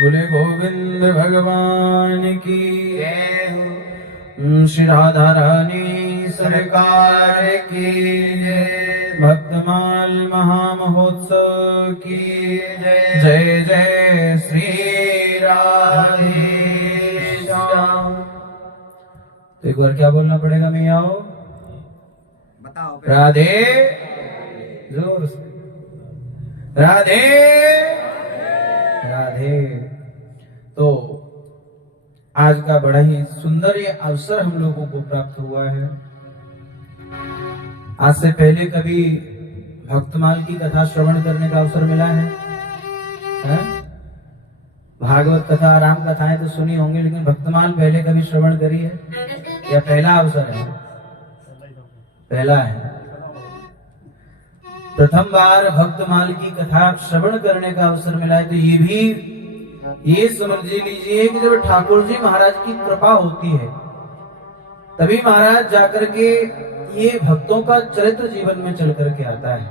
बोले गोविंद भगवान की श्री राधा रानी सरकार की जय। भक्तमाल महामहोत्सव की जय। जय जय श्री राधे श्याम। तो एक बार क्या बोलना पड़ेगा मैं आओ बताओ राधे जोर से राधे राधे। तो आज का बड़ा ही सुंदर ये अवसर हम लोगों को प्राप्त हुआ है। आज से पहले कभी भक्तमाल की कथा श्रवण करने का अवसर मिला है? भागवत कथा राम कथाएं तो सुनी होंगी, लेकिन भक्तमाल पहले कभी श्रवण करी है या पहला अवसर है? पहला है। प्रथम बार भक्तमाल की कथा श्रवण करने का अवसर मिला है, तो ये समझ लीजिए कि जब ठाकुर जी महाराज की कृपा होती है तभी महाराज जाकर के ये भक्तों का चरित्र जीवन में चल करके आता है,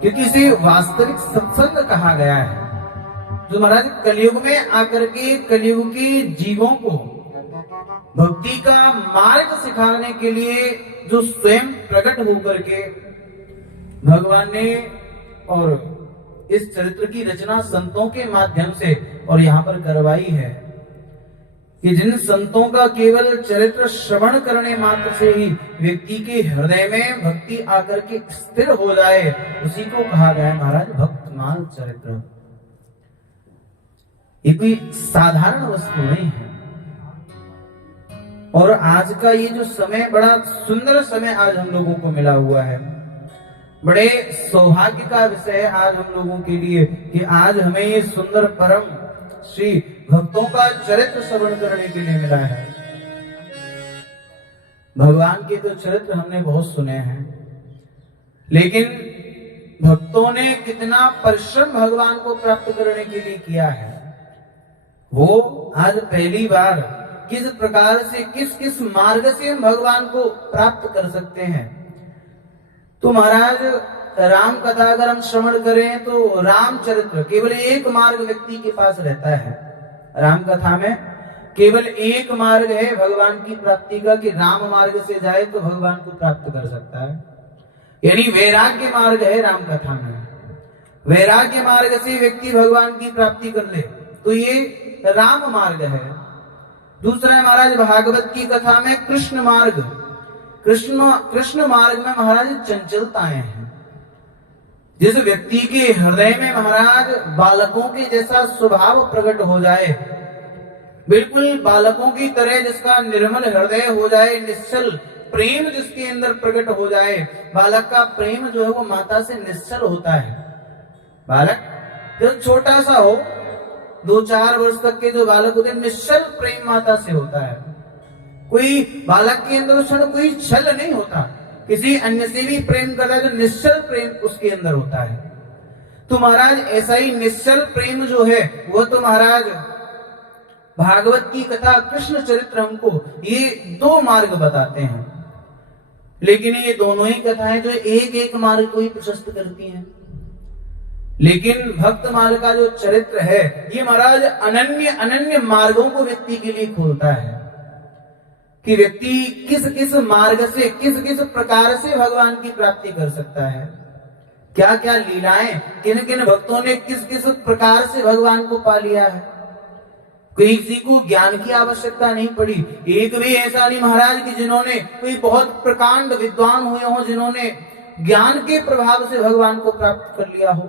क्योंकि इसे वास्तविक सत्संग कहा गया है। जो महाराज कलयुग में आकर के कलयुग के जीवों को भक्ति का मार्ग सिखाने के लिए जो स्वयं प्रकट होकर के भगवान ने और इस चरित्र की रचना संतों के माध्यम से और यहाँ पर करवाई है कि जिन संतों का केवल चरित्र श्रवण करने मात्र से ही व्यक्ति के हृदय में भक्ति आकर के स्थिर हो जाए, उसी को कहा गया है महाराज भक्तमाल चरित्र। ये कोई साधारण वस्तु नहीं है। और आज का ये जो समय बड़ा सुंदर समय आज हम लोगों को मिला हुआ है, बड़े सौभाग्य का विषय है आज हम लोगों के लिए कि आज हमें ये सुंदर परम श्री भक्तों का चरित्र श्रवण करने के लिए मिला है। भगवान के तो चरित्र हमने बहुत सुने हैं, लेकिन भक्तों ने कितना परिश्रम भगवान को प्राप्त करने के लिए किया है, वो आज पहली बार किस प्रकार से किस किस मार्ग से हम भगवान को प्राप्त कर सकते हैं। तो महाराज राम कथा अगर हम श्रवण करें तो रामचरित्र केवल एक मार्ग व्यक्ति के पास रहता है। राम कथा में केवल एक मार्ग है भगवान की प्राप्ति का कि राम मार्ग से जाए तो भगवान को प्राप्त कर सकता है, यानी वैराग्य मार्ग है राम कथा में। वैराग्य मार्ग से व्यक्ति भगवान की प्राप्ति कर ले तो ये राम मार्ग है। दूसरा है महाराज भागवत की कथा में कृष्ण मार्ग। कृष्ण मार्ग में महाराज चंचलताएं हैं। जिस व्यक्ति के हृदय में महाराज बालकों के जैसा स्वभाव प्रकट हो जाए, बिल्कुल बालकों की तरह जिसका निर्मल हृदय हो जाए, निश्चल प्रेम जिसके अंदर प्रकट हो जाए। बालक का प्रेम जो है वो माता से निश्चल होता है। बालक जब छोटा सा हो, 2-4 वर्ष तक के जो बालक होते हैं, निश्चल प्रेम माता से होता है। कोई बालक के अंदर उस समय कोई छल नहीं होता, किसी अन्य से भी प्रेम करता है तो निश्चल प्रेम उसके अंदर होता है। तो महाराज ऐसा ही निश्चल प्रेम जो है वो तो महाराज भागवत की कथा कृष्ण चरित्र हमको ये 2 मार्ग बताते हैं, लेकिन ये दोनों ही कथाएं जो एक एक मार्ग को ही प्रशस्त करती हैं। लेकिन भक्तमाल का जो चरित्र है ये महाराज अनन्य अनन्य मार्गों को व्यक्ति के लिए खोलता है कि व्यक्ति किस किस मार्ग से किस किस प्रकार से भगवान की प्राप्ति कर सकता है, क्या क्या लीलाएं किन किन भक्तों ने किस किस प्रकार से भगवान को पा लिया है। किसी को ज्ञान की आवश्यकता नहीं पड़ी। एक भी ऐसा नहीं महाराज कि जिन्होंने कोई बहुत प्रकांड विद्वान हुए हो, जिन्होंने ज्ञान के प्रभाव से भगवान को प्राप्त कर लिया हो।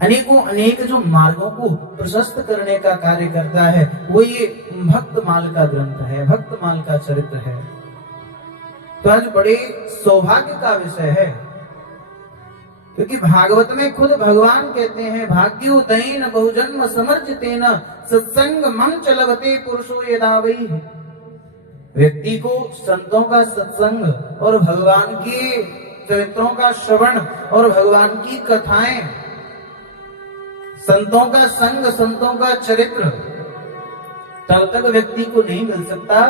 अनेकों अनेक जो मार्गों को प्रशस्त करने का कार्य करता है वो ये भक्तमाल का ग्रंथ है, भक्तमाल का चरित्र है। तो आज बड़े सौभाग्य का विषय है, क्योंकि भागवत में खुद भगवान कहते हैं भाग्योदयेन बहुजन्म समर्जितेन सत्संग मम च लभते पुरुषो यदा वै। व्यक्ति को संतों का सत्संग और भगवान के चरित्रों का श्रवण और भगवान की कथाएं, संतों का संग, संतों का चरित्र तब तक व्यक्ति को नहीं मिल सकता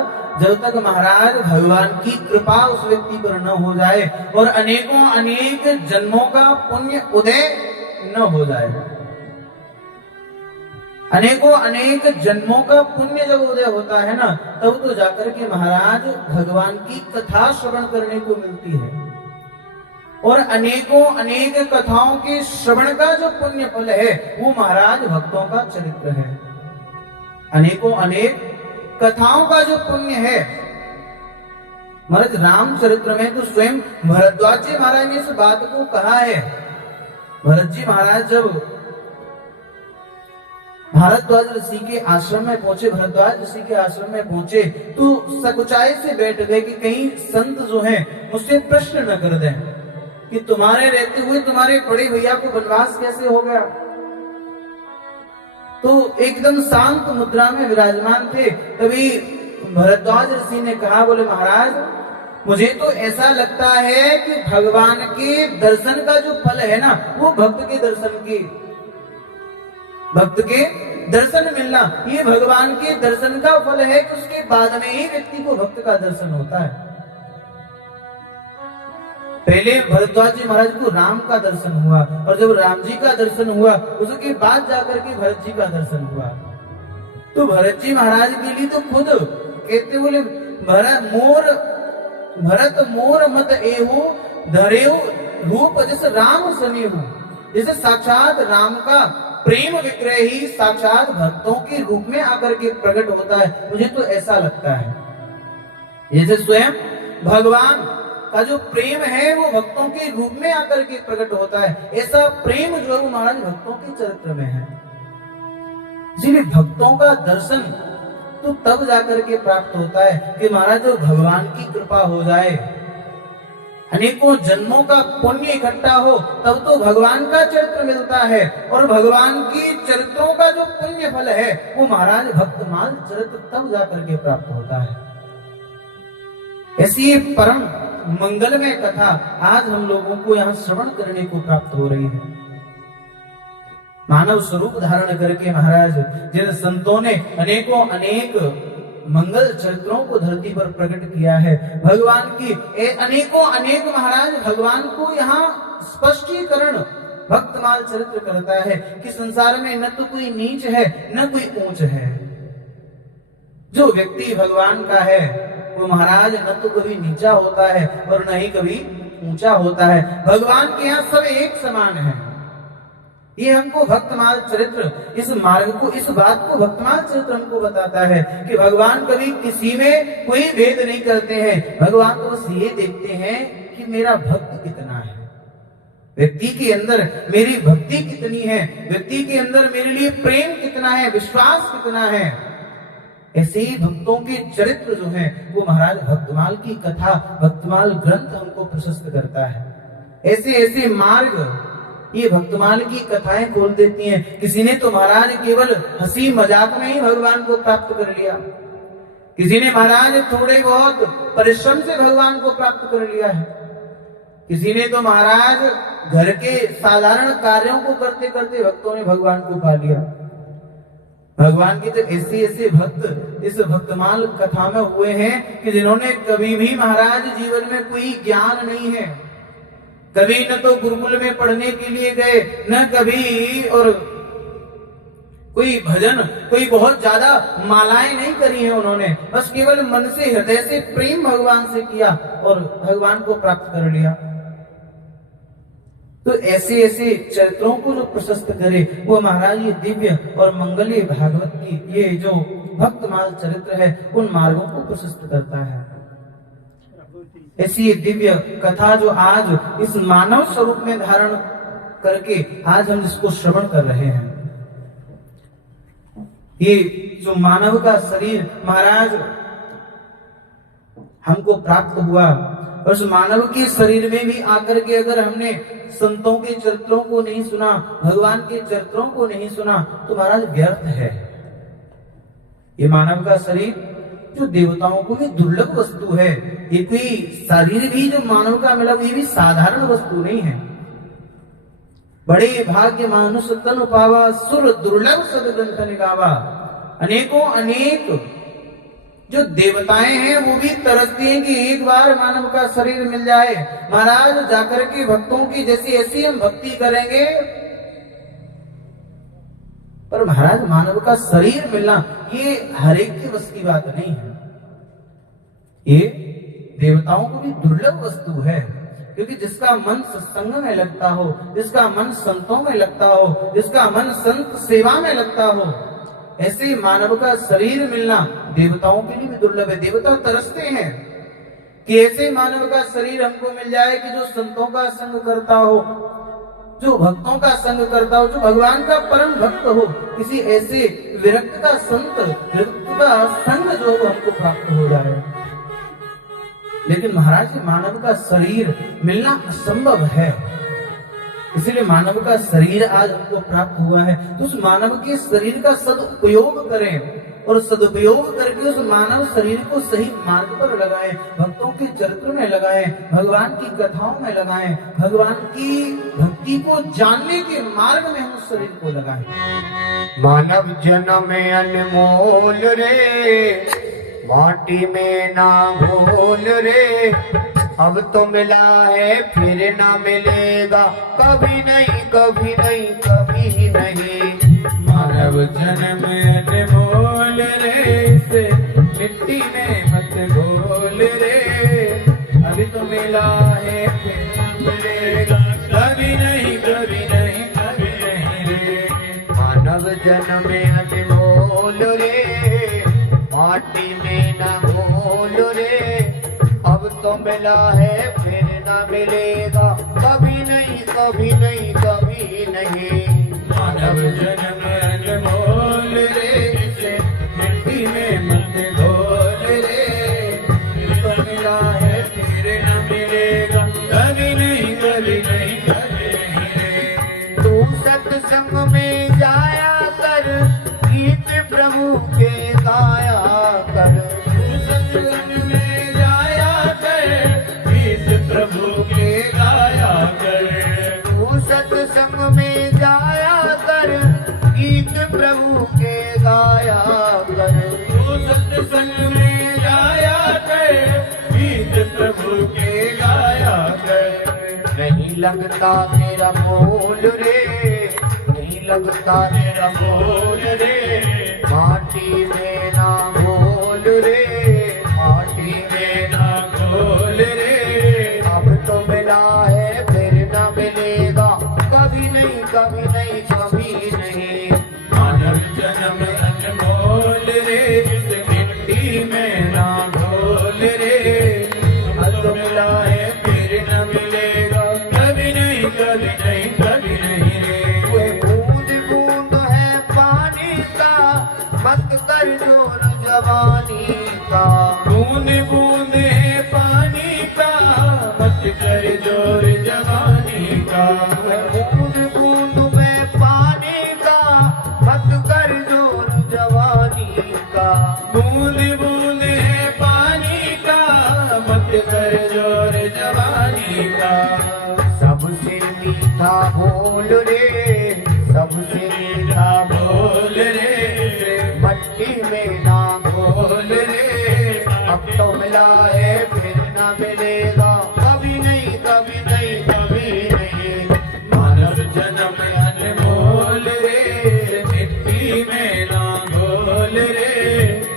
जब तक महाराज भगवान की कृपा उस व्यक्ति पर न हो जाए और अनेकों अनेक जन्मों का पुण्य उदय न हो जाए। अनेकों अनेक जन्मों का पुण्य जब उदय होता है ना, तब तो जाकर के महाराज भगवान की कथा श्रवण करने को मिलती है। और अनेकों अनेक कथाओं के श्रवण का जो पुण्य फल है वो महाराज भक्तों का चरित्र है। अनेकों अनेक कथाओं का जो पुण्य है, महाराज रामचरित्र में तो स्वयं भरद्वाज जी महाराज ने इस बात को कहा है। भरत जी महाराज जब भारद्वाज ऋषि के आश्रम में पहुंचे, भरद्वाज ऋषि के आश्रम में पहुंचे तो सकुचाई से बैठ गए कि कहीं संत जो हैं मुझसे प्रश्न न कर दें कि तुम्हारे रहते हुए तुम्हारे बड़े भैया को वनवास कैसे हो गया। तो एकदम शांत मुद्रा में विराजमान थे। तभी भरद्वाज ऋषि ने कहा, बोले महाराज मुझे तो ऐसा लगता है कि भगवान के दर्शन का जो फल है ना वो भक्त के दर्शन मिलना, ये भगवान के दर्शन का फल है कि उसके बाद में ही व्यक्ति को भक्त का दर्शन होता है। पहले भरद्वाज जी महाराज को राम का दर्शन हुआ और जब राम जी का दर्शन हुआ उसके बाद जाकर के भरत जी का दर्शन हुआ। तो भरत जी महाराज के लिए तो खुद कहते बोले भरत मोर मत एहु धरेहु रूप जैसे राम सनेहु, जैसे साक्षात राम का प्रेम विग्रह ही साक्षात भक्तों के रूप में आकर के प्रकट होता है। मुझे तो ऐसा लगता है जैसे स्वयं भगवान का जो प्रेम है वो भक्तों के रूप में आकर के प्रकट होता है। ऐसा प्रेम जो है वो महाराज भक्तों के चरित्र में है। इसीलिए भक्तों का दर्शन तो तब जाकर के प्राप्त होता है कि महाराज जो भगवान की कृपा हो जाए, अनेकों जन्मों का पुण्य इकट्ठा हो, तब तो भगवान का चरित्र मिलता है। और भगवान की चरित्रों का जो पुण्य फल है वो महाराज भक्तमाल चरित्र तब जाकर के प्राप्त होता है। ऐसी परम मंगलमय कथा आज हम लोगों को यहाँ श्रवण करने को प्राप्त हो रही है। मानव स्वरूप धारण करके महाराज जिन संतों ने अनेकों अनेक मंगल चरित्रों को धरती पर प्रकट किया है, भगवान की अनेकों अनेक महाराज भगवान को यहाँ स्पष्टीकरण भक्तमाल चरित्र करता है कि संसार में न तो कोई नीच है न कोई ऊंच है। जो व्यक्ति भगवान का है वो महाराज न तो कभी नीचा होता है और न ही कभी ऊंचा होता है। भगवान के यहाँ सब एक समान है। ये हमको भक्तमाल चरित्र इस मार्ग को, इस बात को भक्तमाल चरित्र हमको बताता है कि भगवान कभी किसी में कोई भेद नहीं करते हैं। भगवान तो बस ये देखते हैं कि मेरा भक्त कितना है, व्यक्ति के अंदर मेरी भक्ति कितनी है, व्यक्ति के अंदर मेरे लिए प्रेम कितना है, विश्वास कितना है। ऐसे ही भक्तों के चरित्र जो हैं वो महाराज भक्तमाल की कथा, भक्तमाल ग्रंथ हमको प्रशस्त करता है। ऐसे ऐसे मार्ग ये भक्तमाल की कथाएं खोल देती हैं। किसी ने तो महाराज केवल हंसी मजाक में ही भगवान को प्राप्त कर लिया, किसी ने महाराज थोड़े बहुत परिश्रम से भगवान को प्राप्त कर लिया है, किसी ने तो महाराज घर के साधारण कार्यों को करते करते भक्तों ने भगवान को पा लिया। भगवान के तो ऐसे ऐसे भक्त इस भक्तमाल कथा में हुए हैं कि जिन्होंने कभी भी महाराज जीवन में कोई ज्ञान नहीं है, कभी न तो गुरुकुल में पढ़ने के लिए गए, न कभी और कोई भजन, कोई बहुत ज्यादा मालाएं नहीं करी है उन्होंने, बस केवल मन से हृदय से प्रेम भगवान से किया और भगवान को प्राप्त कर लिया। तो ऐसे ऐसे चरित्रों को जो प्रशस्त करे वो महाराज ये दिव्य और मंगलीय भागवत की ये जो भक्तमाल चरित्र है उन मार्गों को प्रशस्त करता है। ऐसी दिव्य कथा जो आज इस मानव स्वरूप में धारण करके आज हम इसको श्रवण कर रहे हैं। ये जो मानव का शरीर महाराज हमको प्राप्त हुआ, और उस मानव के शरीर में भी आकर के अगर हमने संतों के चरित्रों को नहीं सुना, भगवान के चरित्रों को नहीं सुना, तो महाराज व्यर्थ है। ये मानव का शरीर जो देवताओं को भी दुर्लभ वस्तु है, ये कोई शरीर भी जो मानव का मिला ये भी साधारण वस्तु नहीं है। बड़े भाग्य मानुष तन पावा, सुर दुर्लभ सदग्रंथ निगावा। अनेकों अनेक जो देवताएं हैं वो भी तरसती हैं कि एक बार मानव का शरीर मिल जाए, महाराज जाकर के भक्तों की जैसी ऐसी हम भक्ति करेंगे पर महाराज मानव का शरीर मिलना ये हर एक के बस की बात नहीं है। ये देवताओं को भी दुर्लभ वस्तु है, क्योंकि जिसका मन सत्संग में लगता हो, जिसका मन संतों में लगता हो, जिसका मन संत सेवा में लगता हो, ऐसे मानव का शरीर मिलना देवताओं के लिए भी दुर्लभ है। देवता तरसते हैं कि ऐसे मानव का शरीर हमको मिल जाए कि जो संतों का संग करता हो, जो भक्तों का संग करता हो, जो भगवान का परम भक्त हो, किसी ऐसे विरक्त का संत, विरक्त का संग जो हो हमको प्राप्त हो जाए। लेकिन महाराज मानव का शरीर मिलना असंभव है, इसीलिए मानव का शरीर आज हमको प्राप्त हुआ है। तो उस मानव के शरीर का सदुपयोग करें और सदुपयोग करके उस मानव शरीर को सही मार्ग पर लगाएं, भक्तों के चरित्र में लगाएं, भगवान की कथाओं में लगाएं, भगवान की भक्ति को जानने के मार्ग में हम उस शरीर को लगाएं। मानव जन्म अनमोल रे, माटी में ना घोल रे, अब तो मिला है फिर ना मिलेगा, कभी नहीं कभी नहीं कभी नहीं। मानव जन्म अनमोल रे, इसे मिट्टी में मत घोल रे, अभी तो मिला है फिर ना मिलेगा, कभी नहीं कभी नहीं कभी नहीं रे। मानव जन्म अनमोल रे, माटी में ना घोल रे, अब तो मिला है फिर ना मिलेगा, कभी नहीं कभी नहीं कभी नहीं। मानव जन्म अनमोल रे, इसे मिट्टी में मत घोल रे, तो मिला है फिर न मिलेगा, कभी नहीं कभी नहीं कभी नहीं रे। तू सत्संग में जाया कर, गीत प्रभु के गाया कर, सत्संग में जाया कर, गीत प्रभु के गाया कर। तू सत्संग में जाया कर, गीत प्रभु के गाया कर। तू सत्संग में जाया कर, गीत प्रभु के गाया कर। नहीं लगता तेरा मोल रे, नहीं लगता तेरा मोल रे, माटी में ना घोल रे, माटी में ना घोल रे, अब तो मिला है फिर ना मिलेगा, कभी नहीं कभी नहीं कभी नहीं। मानव जन्म अनमोल रे, इस मिट्टी में ना घोल रे, अब तो मिला है फिर न मिलेगा, कभी नहीं कभी नहीं कभी नहीं रे। ये बूंद बूंद है पानी का, मत कर जोर जवानी का। बूंद बूंद है पानी का, मत कर जोर जवानी का। बूंद बूंद में पानी का, मत कर जोर जवानी का। बूंद बूंद है पानी का, मत कर जोर जवानी का। सबसे मीठा बोल रे, सबसे मीठा बोल रे, मट्टी में ना बोल रे, अब तो मिला है फिर ना मिलेगा, कभी नहीं कभी नहीं कभी नहीं। मानव जन्म अनमोल रे, मिट्टी में ना घोल रे,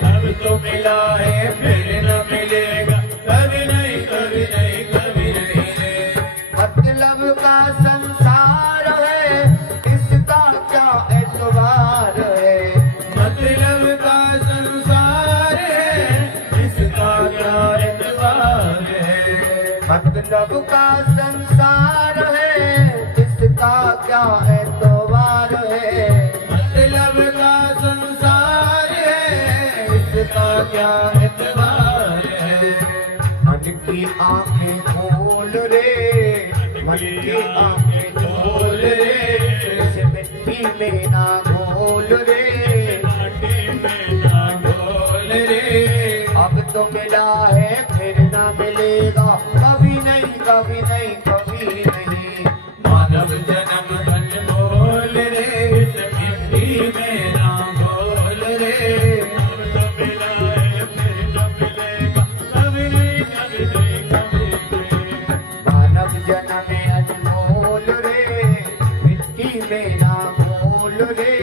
अब तो मिला है फिर न मिलेगा, कभी नहीं कभी नहीं कभी नहीं रे। मतलब का संसार है, इसका क्या एतबार है। मतलब का संसार है, इसका क्या एतबार है। मतलब का संसार है, इसका क्या एतबार है। मतलब का संसार है, इसका क्या एतबार है। मन की आंखें खोल रे, मन की आंखें खोल रे, इस मिट्टी में ना घोल रे, माटी में ना घोल रे, अब तो मिला है फिर ना मिलेगा, कभी नहीं कभी नहीं कभी नहीं। मानव जन्म अनमोल रे, इस मिट्टी में ना घोल रे, अब तो मिला है फिर न मिलेगा, कभी नहीं कभी नहीं कभी नहीं। मानव जन्म अनमोल रे, मिट्टी में ना घोल रे,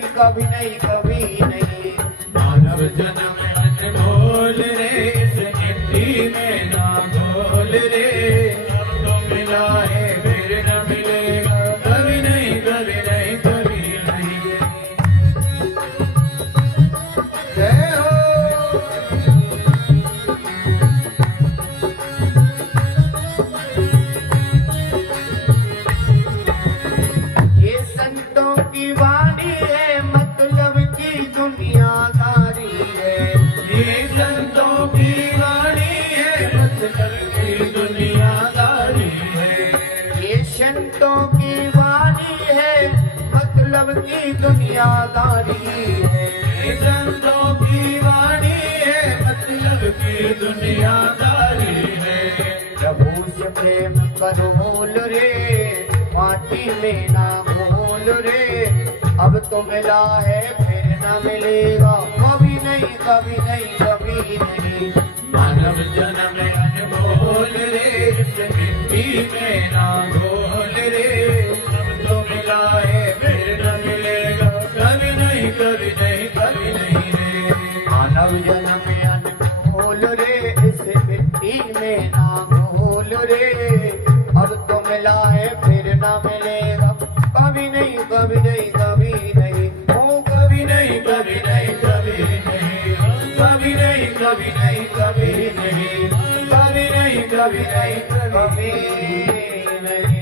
नहीं कभी नहीं कभी नहीं। मानव जन्म अनमोल रे, इस मिट्टी में ना घोल रे। अब तो मिला है फिर न मिलेगा, कभी नहीं कभी नहीं कभी नहीं। जय हो। ये संतों की वाणी है, मतलब की दुनियादारी है। ये संतों की वाणी है, मतलब की दुनियादारी है। ये संतों की वाणी है, मतलब की दुनियादारी है। ये संतों की वाणी है, मतलब की दुनियादारी है। प्रभु से प्रेम करो बोल रे, माटी में ना भूल रे। अब तो मिला है फिर न मिलेगा, कभी नहीं कभी नहीं कभी नहीं। मानव जन्म अनमोल रे, इस मिट्टी में ना घोल रे। अब तो मिला है फिर न मिलेगा, कभी नहीं कभी नहीं कभी नहीं रे। मानव जन्म अनमोल रे, इस मिट्टी में ना भूल रे। अब तो मिला है फिर न मिलेगा, कभी नहीं कभी नहीं कभी नहीं। ओ कभी नहीं कभी नहीं कभी नहीं, कभी नहीं कभी नहीं कभी नहीं, कभी नहीं कभी नहीं कभी नहीं।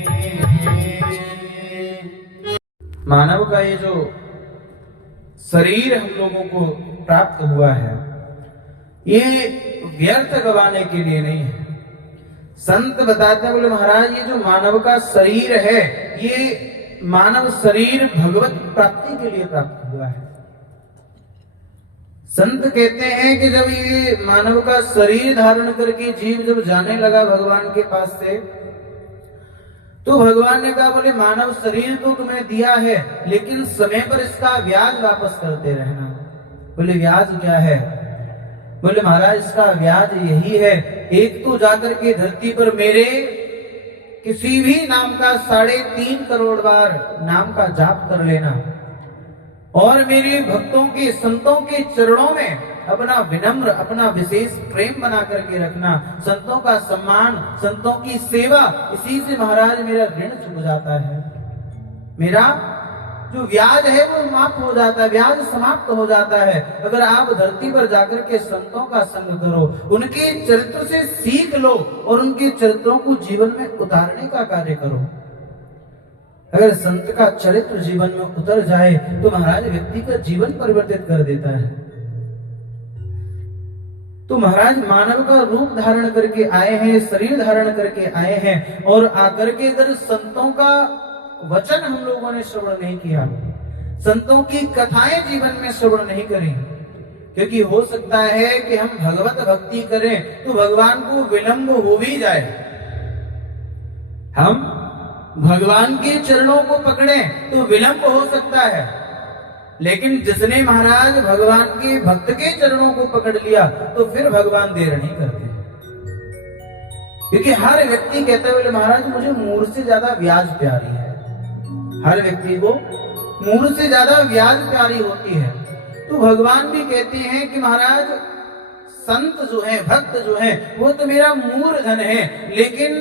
मानव का ये जो शरीर हम लोगों को प्राप्त हुआ है, ये व्यर्थ गवाने के लिए नहीं है। संत बताते हैं, बोले महाराज ये जो मानव का शरीर है, ये मानव शरीर भगवत प्राप्ति के लिए प्राप्त हुआ है। संत कहते हैं कि जब ये मानव का शरीर धारण करके जीव जब जाने लगा भगवान के पास से, तो भगवान ने कहा, बोले मानव शरीर तो तुम्हें दिया है, लेकिन समय पर इसका ब्याज वापस करते रहना। बोले ब्याज क्या है? बोले महाराज इसका ब्याज यही है, एक तो जाकर के धरती पर मेरे किसी भी नाम का 3.5 करोड़ बार नाम का जाप कर लेना, और मेरे भक्तों के संतों के चरणों में अपना विनम्र अपना विशेष प्रेम बना करके रखना। संतों का सम्मान, संतों की सेवा, इसी से महाराज मेरा ऋण चुक जाता है। मेरा जो ब्याज है वो समाप्त हो जाता है, ब्याज समाप्त हो जाता है। अगर आप धरती पर जाकर के संतों का संग करो, उनके चरित्र से सीख लो और उनके चरित्रों को जीवन में उतारने का कार्य करो। अगर संत का चरित्र जीवन में उतर जाए तो महाराज व्यक्ति का जीवन परिवर्तित कर देता है। तो महाराज मानव का रूप धारण करके आए हैं, शरीर धारण करके आए हैं, और आकर के अगर संतों का वचन हम लोगों ने श्रवण नहीं किया, संतों की कथाएं जीवन में श्रवण नहीं करी, क्योंकि हो सकता है कि हम भगवत भक्ति करें तो भगवान को विलंब हो भी जाए। हम भगवान के चरणों को पकड़े तो विलंब हो सकता है, लेकिन जिसने महाराज भगवान के भक्त के चरणों को पकड़ लिया तो फिर भगवान देर नहीं करते। क्योंकि हर व्यक्ति कहता है, महाराज मुझे मूर से ज्यादा ब्याज प्यारी है। हर व्यक्ति को मूर से ज्यादा ब्याज प्यारी होती है। तो भगवान भी कहते हैं कि महाराज संत जो है, भक्त जो है, वो तो मेरा मूर धन है, लेकिन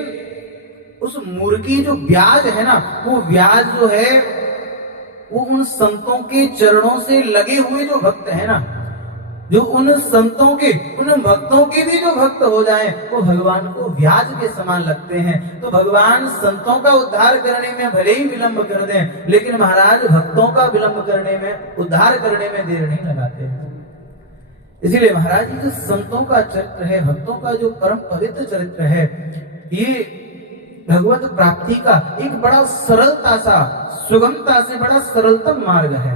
उस मूर की जो ब्याज है ना, वो ब्याज जो है वो उन संतों के चरणों से लगे हुए जो भक्त है ना, जो उन संतों के, उन भक्तों के भी जो भक्त हो जाएं, वो भगवान को ब्याज के समान लगते हैं। तो भगवान संतों का उद्धार करने में भले ही विलंब कर दें, लेकिन महाराज भक्तों का विलंब करने में, उद्धार करने में देर नहीं लगाते हैं। इसीलिए महाराज जो संतों का चरित्र है, भक्तों का जो परम पवित्र चरित्र है, ये भगवत प्राप्ति का एक बड़ा सरलता सा, सुगमता से बड़ा सरलतम मार्ग है।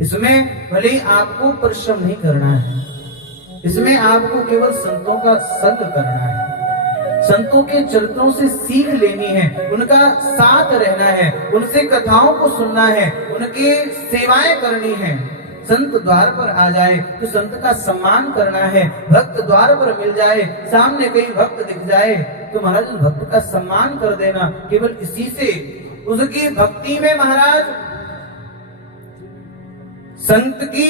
इसमें भले ही आपको परिश्रम नहीं करना है, इसमें आपको केवल संतों का संग करना है, संतों के चरित्रों से सीख लेनी है, उनका साथ रहना है, उनसे कथाओं को सुनना है, उनके सेवाएं करनी है। संत द्वार पर आ जाए तो संत का सम्मान करना है। भक्त द्वार पर मिल जाए, सामने कहीं भक्त दिख जाए तो महाराज उस भक्त का सम्मान कर देना। केवल इसी से उसकी भक्ति में महाराज संत की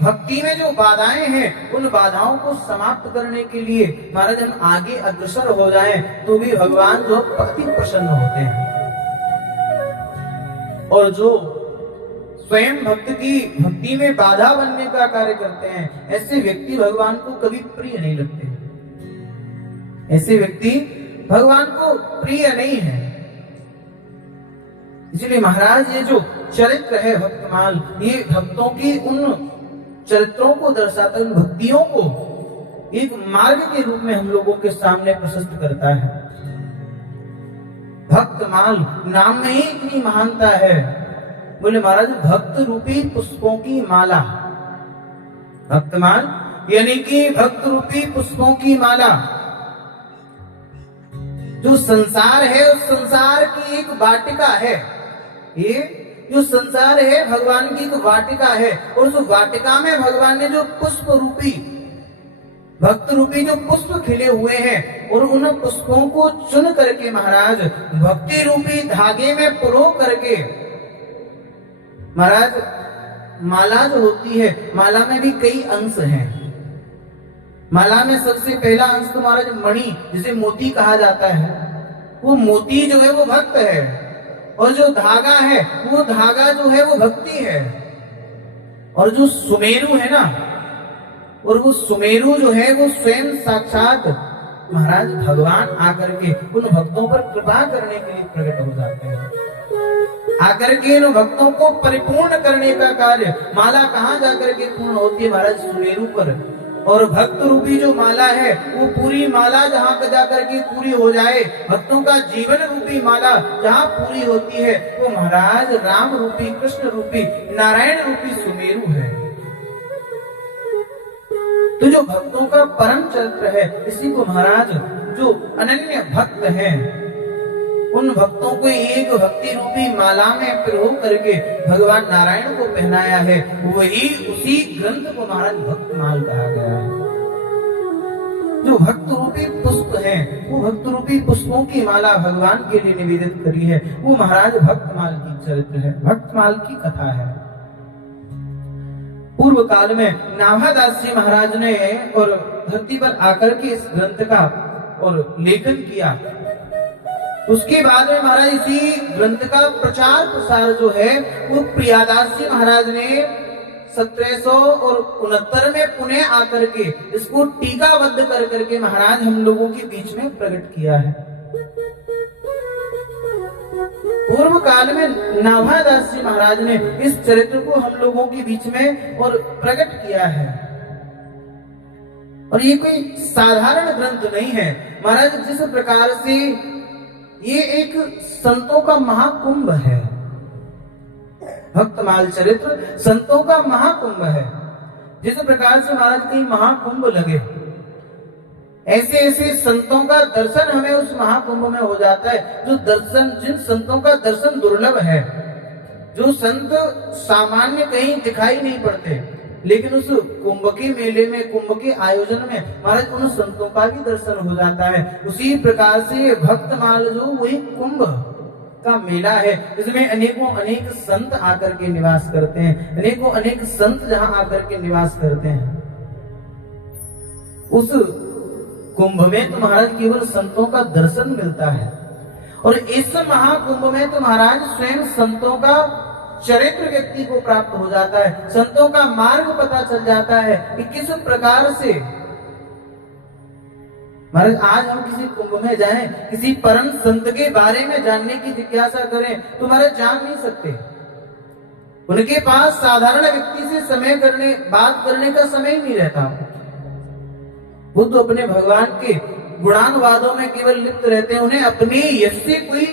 भक्ति में जो बाधाएं हैं उन बाधाओं को समाप्त करने के लिए महाराज हम आगे अग्रसर हो जाएं तो भी भगवान जो अति प्रसन्न होते हैं। और जो स्वयं भक्त की भक्ति में बाधा बनने का कार्य करते हैं ऐसे व्यक्ति भगवान को कभी प्रिय नहीं लगते। ऐसे व्यक्ति भगवान को प्रिय नहीं है। इसलिए महाराज ये जो चरित्र है भक्तमाल, ये भक्तों की उन चरित्रों को दर्शाता है, उन भक्तियों को एक मार्ग के रूप में हम लोगों के सामने प्रशस्त करता है। भक्तमाल नाम में ही इतनी महानता है। बोले महाराज भक्त रूपी पुष्पों की माला, भक्तमाल यानी कि भक्त रूपी पुष्पों की माला। जो संसार है उस संसार की एक वाटिका है। ये जो संसार है भगवान की एक वाटिका है और उस वाटिका में भगवान ने जो पुष्प रूपी भक्त रूपी जो पुष्प खिले हुए हैं और उन पुष्पों को चुन करके महाराज भक्ति रूपी धागे में पिरो करके महाराज माला जो होती है, माला में भी कई अंश हैं। माला में सबसे पहला अंश तो महाराज मणि, जिसे मोती कहा जाता है, वो मोती जो है वो भक्त है और जो धागा है वो धागा जो है वो भक्ति है। और जो सुमेरु है ना, और वो सुमेरु जो है वो स्वयं साक्षात महाराज भगवान आकर के उन भक्तों पर कृपा करने के लिए प्रकट हो जाते हैं। आकर के इन भक्तों को परिपूर्ण करने का कार्य माला कहाँ जाकर के पूर्ण होती है महाराज? सुमेरु पर। और भक्त रूपी जो माला है वो पूरी माला जहाँ पर जाकर के पूरी हो जाए, भक्तों का जीवन रूपी माला जहाँ पूरी होती है वो महाराज राम रूपी, कृष्ण रूपी, नारायण रूपी सुमेरु है। तो जो भक्तों का परम चरित्र है, इसी को महाराज जो अनन्य भक्त हैं उन भक्तों को एक भक्ति रूपी माला में पिरो करके भगवान नारायण को पहनाया है। वही उसी ग्रंथ को महाराज भक्तमाल कहा गया है। जो भक्त रूपी पुष्प है वो भक्त रूपी पुष्पों की माला भगवान के लिए निवेदित करी है, वो महाराज भक्तमाल की चरित्र है, भक्तमाल की कथा है। पूर्व काल में नाभादास जी महाराज ने और धरती पर आकर के इस ग्रंथ का और लेखन किया। उसके बाद में महाराज इसी ग्रंथ का प्रचार प्रसार जो है वो प्रियादास जी महाराज ने 1769 में पुणे आकर के इसको टीकाबद्ध कर करके महाराज हम लोगों के बीच में प्रकट किया है। पूर्व काल में नाभादास जी महाराज ने इस चरित्र को हम लोगों के बीच में और प्रकट किया है। और ये कोई साधारण ग्रंथ नहीं है महाराज। जिस प्रकार से ये एक संतों का महाकुंभ है, भक्तमाल चरित्र संतों का महाकुंभ है। जिस प्रकार से महाराज कहीं महाकुंभ लगे, ऐसे ऐसे संतों का दर्शन हमें उस महाकुंभ में हो जाता है। जो दर्शन, जिन संतों का दर्शन दुर्लभ है, जो संत सामान्य कहीं दिखाई नहीं पड़ते, लेकिन उस कुंभ के मेले में, कुंभ के आयोजन में महाराज उन संतों का भी दर्शन हो जाता है। उसी प्रकार से भक्तमाल जो वही कुंभ का मेला है, इसमें अनेकों अनेक संत आकर के निवास करते हैं, अनेकों अनेक संत जहां आकर के निवास करते हैं। उस कुंभ में तो महाराज केवल संतों का दर्शन मिलता है। और इस महाकुंभ में तो महाराज स्वयं संतों का चरित्र व्यक्ति को प्राप्त हो जाता है, संतों का मार्ग पता चल जाता है कि किस प्रकार से महाराज आज हम किसी कुंभ में जाएं, किसी परम संत के बारे में जानने की जिज्ञासा करें तो महाराज जान नहीं सकते। उनके पास साधारण व्यक्ति से समय करने, बात करने का समय ही नहीं रहता। वो तो अपने भगवान के गुणानुवादों में केवल लिप्त रहते हैं। उन्हें अपने यश से कोई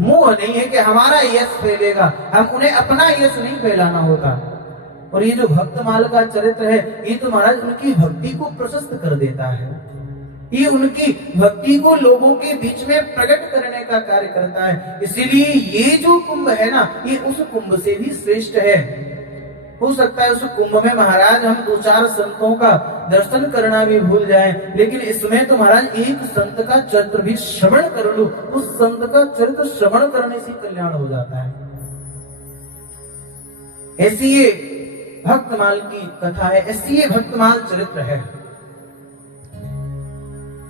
मोह नहीं है कि हमारा यश फैलेगा, हम उन्हें अपना यश नहीं फैलाना होता। और ये जो भक्तमाल का चरित्र है, ये तो महाराज उनकी भक्ति को प्रशस्त कर देता है। ये उनकी भक्ति को लोगों के बीच में प्रकट करने का कार्य करता है। इसीलिए ये जो कुंभ है ना, ये उस कुंभ से भी श्रेष्ठ है। हो सकता है उस कुंभ में महाराज हम दो चार संतों का दर्शन करना भी भूल जाएं, लेकिन इसमें तो महाराज एक संत का चरित्र भी श्रवण कर लो, उस संत का चरित्र श्रवण करने से कल्याण हो जाता है। ऐसी ये भक्तमाल की कथा है, ऐसी ये भक्तमाल चरित्र है।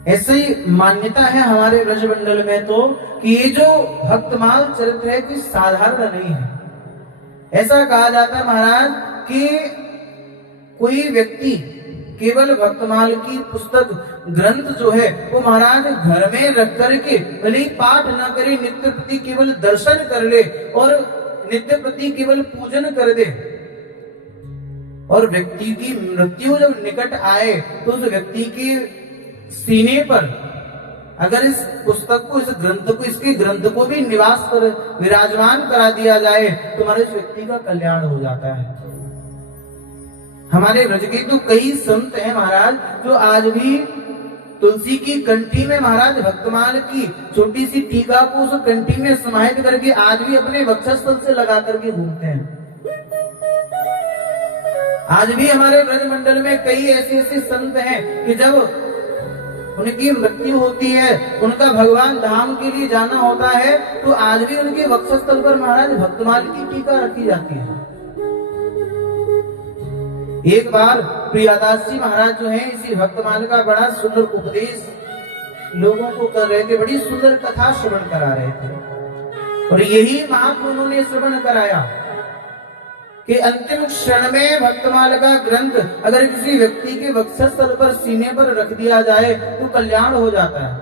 ऐसी मान्यता है हमारे ब्रजमंडल में तो कि ये जो भक्तमाल चरित्र है कोई साधारण नहीं है। ऐसा कहा जाता है महाराज कि कोई व्यक्ति केवल भक्तमाल की पुस्तक ग्रंथ जो है वो महाराज घर में रख करके भले ही पाठ न करे, नित्य प्रति केवल दर्शन कर ले और नित्य प्रति केवल पूजन कर दे, और व्यक्ति की मृत्यु जब निकट आए तो उस व्यक्ति के सीने पर अगर इस पुस्तक को, इस ग्रंथ को, इसके ग्रंथ को भी निवास कर विराजमान करा दिया जाए तो हमारे इस व्यक्ति का कल्याण हो जाता है। हमारे ब्रज के तो कई संत हैं महाराज जो आज भी तुलसी की कंठी में महाराज भक्तमाल की छोटी सी टीका को उस कंठी में समाहित करके आज भी अपने वक्षस्थल से लगा करके घूमते हैं। आज भी हमारे ब्रज मंडल में कई ऐसे संत हैं कि जब उनकी मृत्यु होती है, उनका भगवान धाम के लिए जाना होता है, तो आज भी उनके वक्षस्थल पर महाराज भक्तमाल की टीका रखी जाती है। एक बार प्रियादास जी महाराज जो हैं इसी भक्तमाल का बड़ा सुंदर उपदेश लोगों को कर रहे थे, बड़ी सुंदर कथा श्रवण करा रहे थे, और यही महात्मा उन्होंने श्रवण कराया कि अंतिम क्षण में भक्तमाल का ग्रंथ अगर किसी व्यक्ति के वक्षस्थल पर, सीने पर रख दिया जाए तो कल्याण हो जाता है।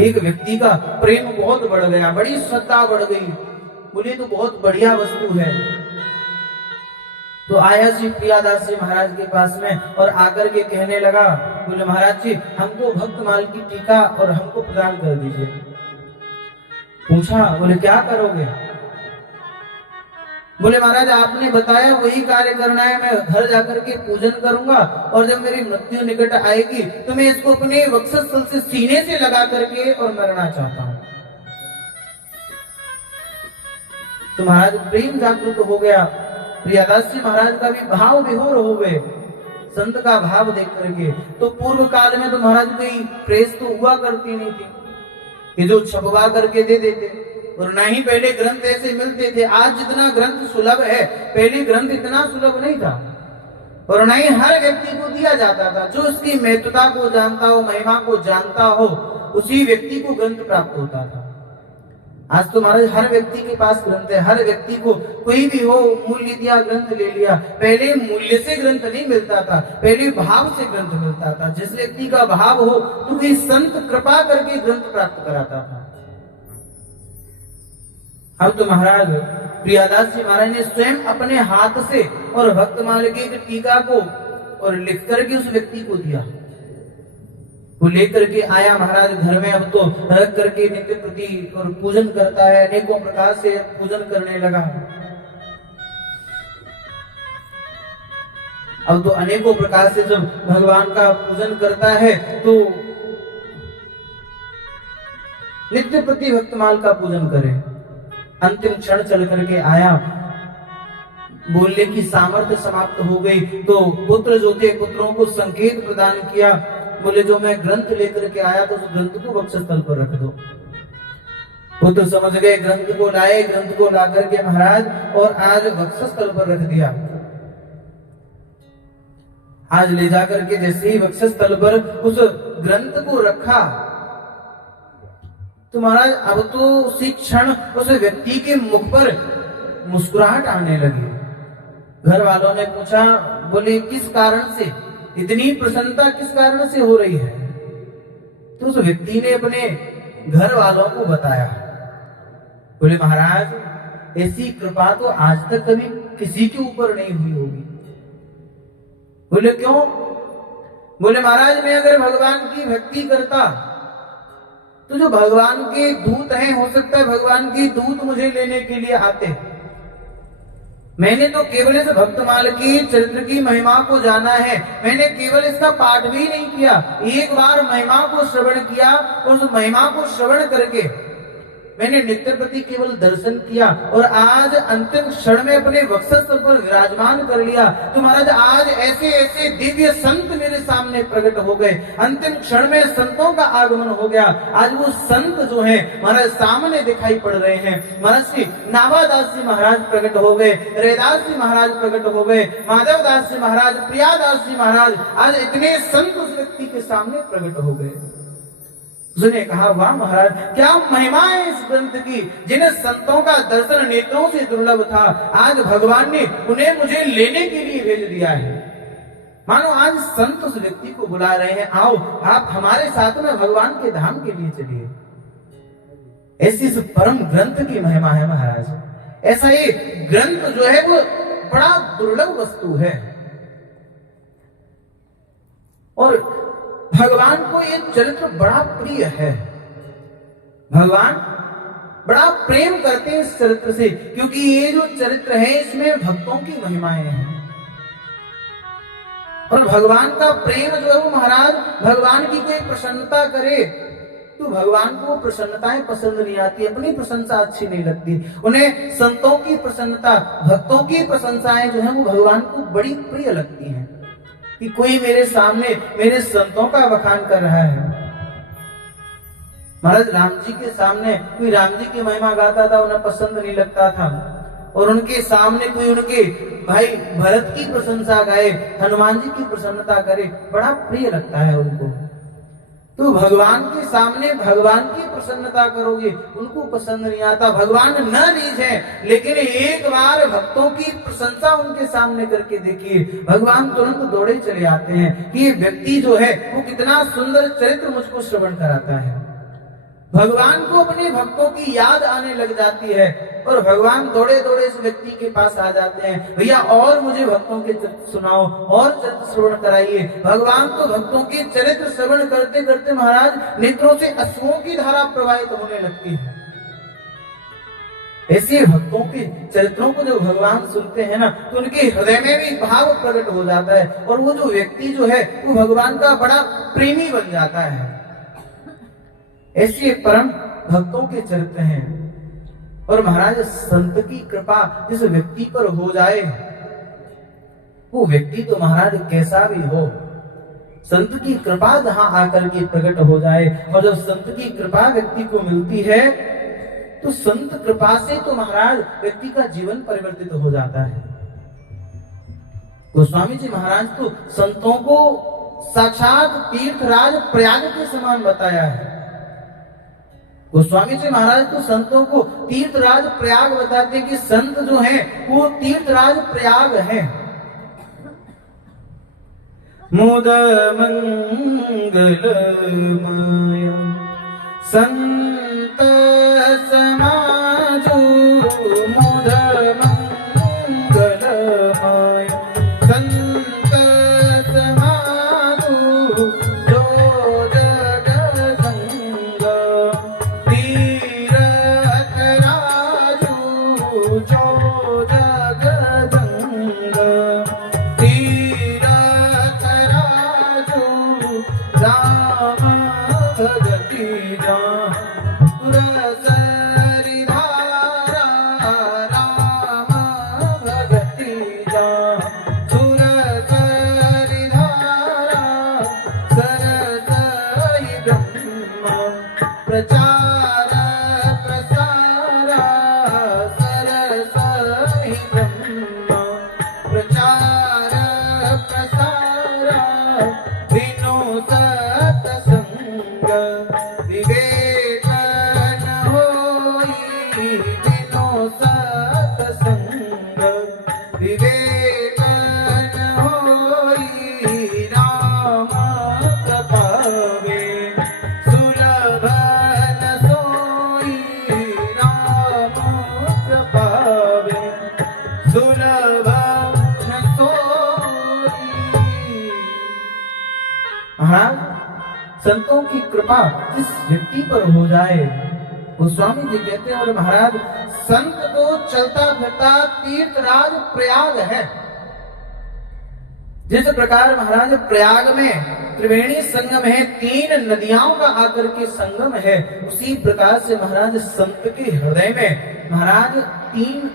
एक व्यक्ति का प्रेम बहुत बढ़ गया, बड़ी श्रद्धा बढ़ गई, बोले तो बहुत बढ़िया वस्तु है। तो आया श्री प्रियादास जी महाराज के पास में और आकर के कहने लगा, बोले महाराज जी हमको भक्तमाल की टीका और हमको प्रदान कर दीजिए। पूछा, बोले क्या करोगे? बोले महाराज आपने बताया वही कार्य करना है, मैं घर जाकर के पूजन करूंगा और जब मेरी मृत्यु निकट आएगी तो मैं इसको अपने वक्षस्थल से सीने से लगा करके और मरना चाहता हूं। तो महाराज प्रेम जागृत हो गया, प्रियादास जी महाराज का भी भाव विभोर हो गए संत का भाव देख करके। तो पूर्व काल में तो महाराज कोई प्रेस तो हुआ करती नहीं थी कि जो छपवा करके दे देते, और ना ही पहले ग्रंथ ऐसे मिलते थे। आज जितना ग्रंथ सुलभ है, पहले ग्रंथ इतना सुलभ नहीं था, और ना ही हर व्यक्ति को दिया जाता था। जो उसकी महत्वता को जानता हो, महिमा को जानता हो, उसी व्यक्ति को ग्रंथ प्राप्त होता था। आज तो महाराज हर व्यक्ति के पास ग्रंथ है, हर व्यक्ति को कोई भी हो मूल्य दिया ग्रंथ ले लिया। पहले मूल्य से ग्रंथ नहीं मिलता था, पहले भाव से ग्रंथ मिलता था। जिस व्यक्ति का भाव हो तो कोई संत कृपा करके ग्रंथ प्राप्त कराता था। अब तो महाराज प्रियादास जी महाराज ने स्वयं अपने हाथ से और भक्तमाल की टीका को और लिख करके उस व्यक्ति को दिया। वो लेकर के आया महाराज घर में, अब तो रख करके नित्य प्रति और पूजन करता है, अनेकों प्रकार से पूजन करने लगा। अब तो अनेकों प्रकार से जब भगवान का पूजन करता है तो नित्य प्रति भक्तमाल का पूजन करे। अंतिम क्षण चल करके आया, बोलने की सामर्थ्य समाप्त हो गई, तो पुत्र जो थे पुत्रों को संकेत प्रदान किया। बोले जो मैं ग्रंथ लेकर के आया तो उस ग्रंथ को वक्षस्थल पर रख दो। पुत्र समझ गए, ग्रंथ को लाए, ग्रंथ को ला करके महाराज और आज वक्षस्थल पर रख दिया। आज ले जाकर के जैसे ही वक्षस्थल पर उस ग्रंथ को रखा तो महाराज अब तो उसी क्षण उस व्यक्ति के मुख पर मुस्कुराहट आने लगी। घर वालों ने पूछा, बोले किस कारण से इतनी प्रसन्नता किस कारण से हो रही है? तो उस व्यक्ति ने अपने घर वालों को बताया। बोले महाराज ऐसी कृपा तो आज तक कभी किसी के ऊपर नहीं हुई होगी। बोले क्यों? बोले महाराज मैं अगर भगवान की भक्ति करता तो जो भगवान के दूत हैं, हो सकता है भगवान के दूत मुझे लेने के लिए आते। मैंने तो केवल इस भक्तमाल की चरित्र की महिमा को जाना है, मैंने केवल इसका पाठ भी नहीं किया, एक बार महिमा को श्रवण किया और उस महिमा को श्रवण करके मैंने नित्यपति केवल दर्शन किया और आज अंतिम क्षण में अपने वक्षस्थल पर विराजमान कर लिया, तो महाराज आज ऐसे ऐसे दिव्य संत मेरे सामने प्रकट हो गए, अंतिम क्षण में संतों का आगमन हो गया। आज वो संत जो है महाराज सामने दिखाई पड़ रहे हैं। महाराज श्री नावादास जी महाराज प्रकट हो गए, रैदास जी महाराज प्रकट हो गए, माधवदास जी महाराज, प्रियादास जी महाराज, आज इतने संत उस व्यक्ति के सामने प्रकट हो गए। उसने कहा, वाह महाराज, क्या महिमा है इस ग्रंथ की, जिन संतों का दर्शन नेत्रों से दुर्लभ था, आज भगवान ने उन्हें मुझे लेने के लिए भेज दिया है। मानो आज संत उस व्यक्ति को बुला रहे हैं, आओ आप हमारे साथ में भगवान के धाम के लिए चलिए। ऐसी इस परम ग्रंथ की महिमा है महाराज। ऐसा ये ग्रंथ जो है वो बड़ा दुर्लभ वस्तु है और भगवान को ये चरित्र बड़ा प्रिय है। भगवान बड़ा प्रेम करते हैं इस चरित्र से, क्योंकि ये जो चरित्र है इसमें भक्तों की महिमाएं हैं और भगवान का प्रेम जो है वो महाराज, भगवान की कोई प्रसन्नता करे तो भगवान को प्रसन्नताएं पसंद नहीं आती, अपनी प्रशंसा अच्छी नहीं लगती। उन्हें संतों की प्रसन्नता, भक्तों की प्रशंसाएं जो है वो भगवान को बड़ी प्रिय लगती हैं कि कोई मेरे सामने मेरे संतों का बखान कर रहा है। महाराज राम जी के सामने कोई राम जी की महिमा गाता था, उन्हें पसंद नहीं लगता था, और उनके सामने कोई उनके भाई भरत की प्रशंसा गाए, हनुमान जी की प्रसन्नता करे, बड़ा प्रिय लगता है उनको। तो भगवान के सामने भगवान की प्रसन्नता करोगे, उनको पसंद नहीं आता। भगवान न रीझे, लेकिन एक बार भक्तों की प्रशंसा उनके सामने करके देखिए, भगवान तुरंत दौड़े चले आते हैं कि ये व्यक्ति जो है वो कितना सुंदर चरित्र मुझको श्रवण कराता है। भगवान को अपने भक्तों की याद आने लग जाती है और भगवान दौड़े दौड़े इस व्यक्ति के पास आ जाते हैं, भैया और मुझे भक्तों के चरित्र सुनाओ और चरित्र श्रवण कराइए। भगवान तो भक्तों के चरित्र श्रवण करते करते महाराज नेत्रों से अश्रुओं की धारा प्रवाहित होने लगती है। ऐसे भक्तों के चरित्रों को जब भगवान सुनते हैं ना, तो उनके हृदय में भी भाव प्रकट हो जाता है और वो जो व्यक्ति जो है वो भगवान का बड़ा प्रेमी बन जाता है। ऐसे परम भक्तों के चरित्र हैं और महाराज संत की कृपा जिस व्यक्ति पर हो जाए, वो व्यक्ति तो महाराज कैसा भी हो, संत की कृपा जहां आकर के प्रकट हो जाए, और जब संत की कृपा व्यक्ति को मिलती है तो संत कृपा से तो महाराज व्यक्ति का जीवन परिवर्तित हो जाता है। गोस्वामी जी महाराज तो संतों को साक्षात तीर्थराज प्रयाग के समान बताया है। गोस्वामी जी महाराज तो संतों को तीर्थराज प्रयाग बताते हैं कि संत जो हैं वो तीर्थराज प्रयाग हैं। मुद मंगलमय संत समाजो, मुद मंगलमय संत समाजो, जो जग संग तीरथ राजू, जो जग संग तीरथ राजू, राम भगति जान रसरी धारा, राम भगति जान सुरसरी धारा, सरसई ब्रह्म प्रचार प्रसारा, सरसई ब्रह्म प्रचार प्रसारा, विनो सत्संग विवेक न होई, विनो सत्संग विवेक न होई, राम कृपावे सुलभ न सोई, राम कृपावे सुलभ न सोई। महाराज संतों की कृपा जिस व्यक्ति पर हो जाए, गोस्वामी जी कहते हैं, और महाराज संत तो चलता फिरता तीर्थराज प्रयाग है। जिस प्रकार महाराज प्रयाग में त्रिवेणी संगम है, 3 नदियों का आकर के संगम है, उसी प्रकार से महाराज संत के हृदय में महाराज 3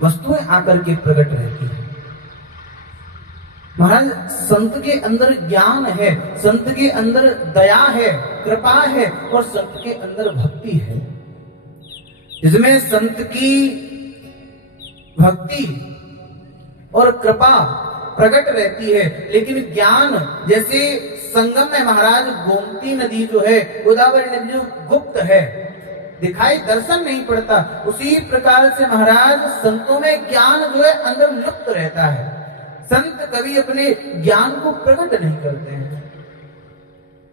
वस्तुएं आकर के प्रकट रहती है। महाराज संत के अंदर ज्ञान है, संत के अंदर दया है, कृपा है और संत के अंदर भक्ति है। इसमें संत की भक्ति और कृपा प्रकट रहती है, लेकिन ज्ञान जैसे संगम में महाराज गोमती नदी जो है, गोदावरी नदी जो गुप्त है, दिखाई दर्शन नहीं पड़ता, उसी प्रकार से महाराज संतों में ज्ञान जो है अंदर लुप्त रहता है। संत कभी अपने ज्ञान को प्रकट नहीं करते हैं।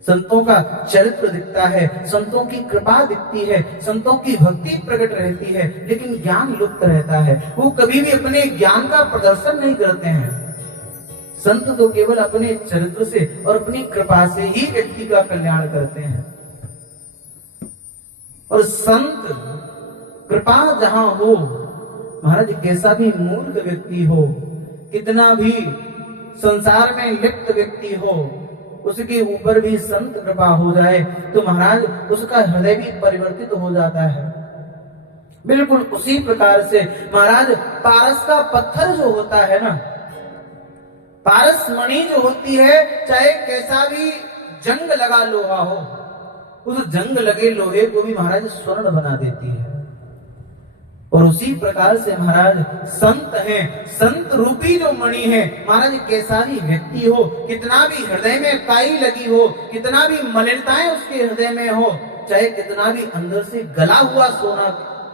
संतों का चरित्र दिखता है, संतों की कृपा दिखती है, संतों की भक्ति प्रकट रहती है, लेकिन ज्ञान लुप्त रहता है। वो कभी भी अपने ज्ञान का प्रदर्शन नहीं करते हैं। संत तो केवल अपने चरित्र से और अपनी कृपा से ही व्यक्ति का कल्याण करते हैं। और संत कृपा जहां हो, महाराज कैसा भी मूर्ख व्यक्ति हो, कितना भी संसार में लिप्त व्यक्ति हो, उसके ऊपर भी संत कृपा हो जाए तो महाराज उसका हृदय भी परिवर्तित हो जाता है। बिल्कुल उसी प्रकार से महाराज पारस का पत्थर जो होता है ना, पारस मणि जो होती है, चाहे कैसा भी जंग लगा लोहा हो, उस जंग लगे लोहे को भी महाराज स्वर्ण बना देती है। और उसी प्रकार से महाराज संत हैं, संत रूपी जो मणि है, महाराज कैसा भी व्यक्ति हो, कितना भी हृदय में काई लगी हो, कितना भी मलिनताएं उसके हृदय में हो, चाहे कितना भी अंदर से गला हुआ सोना,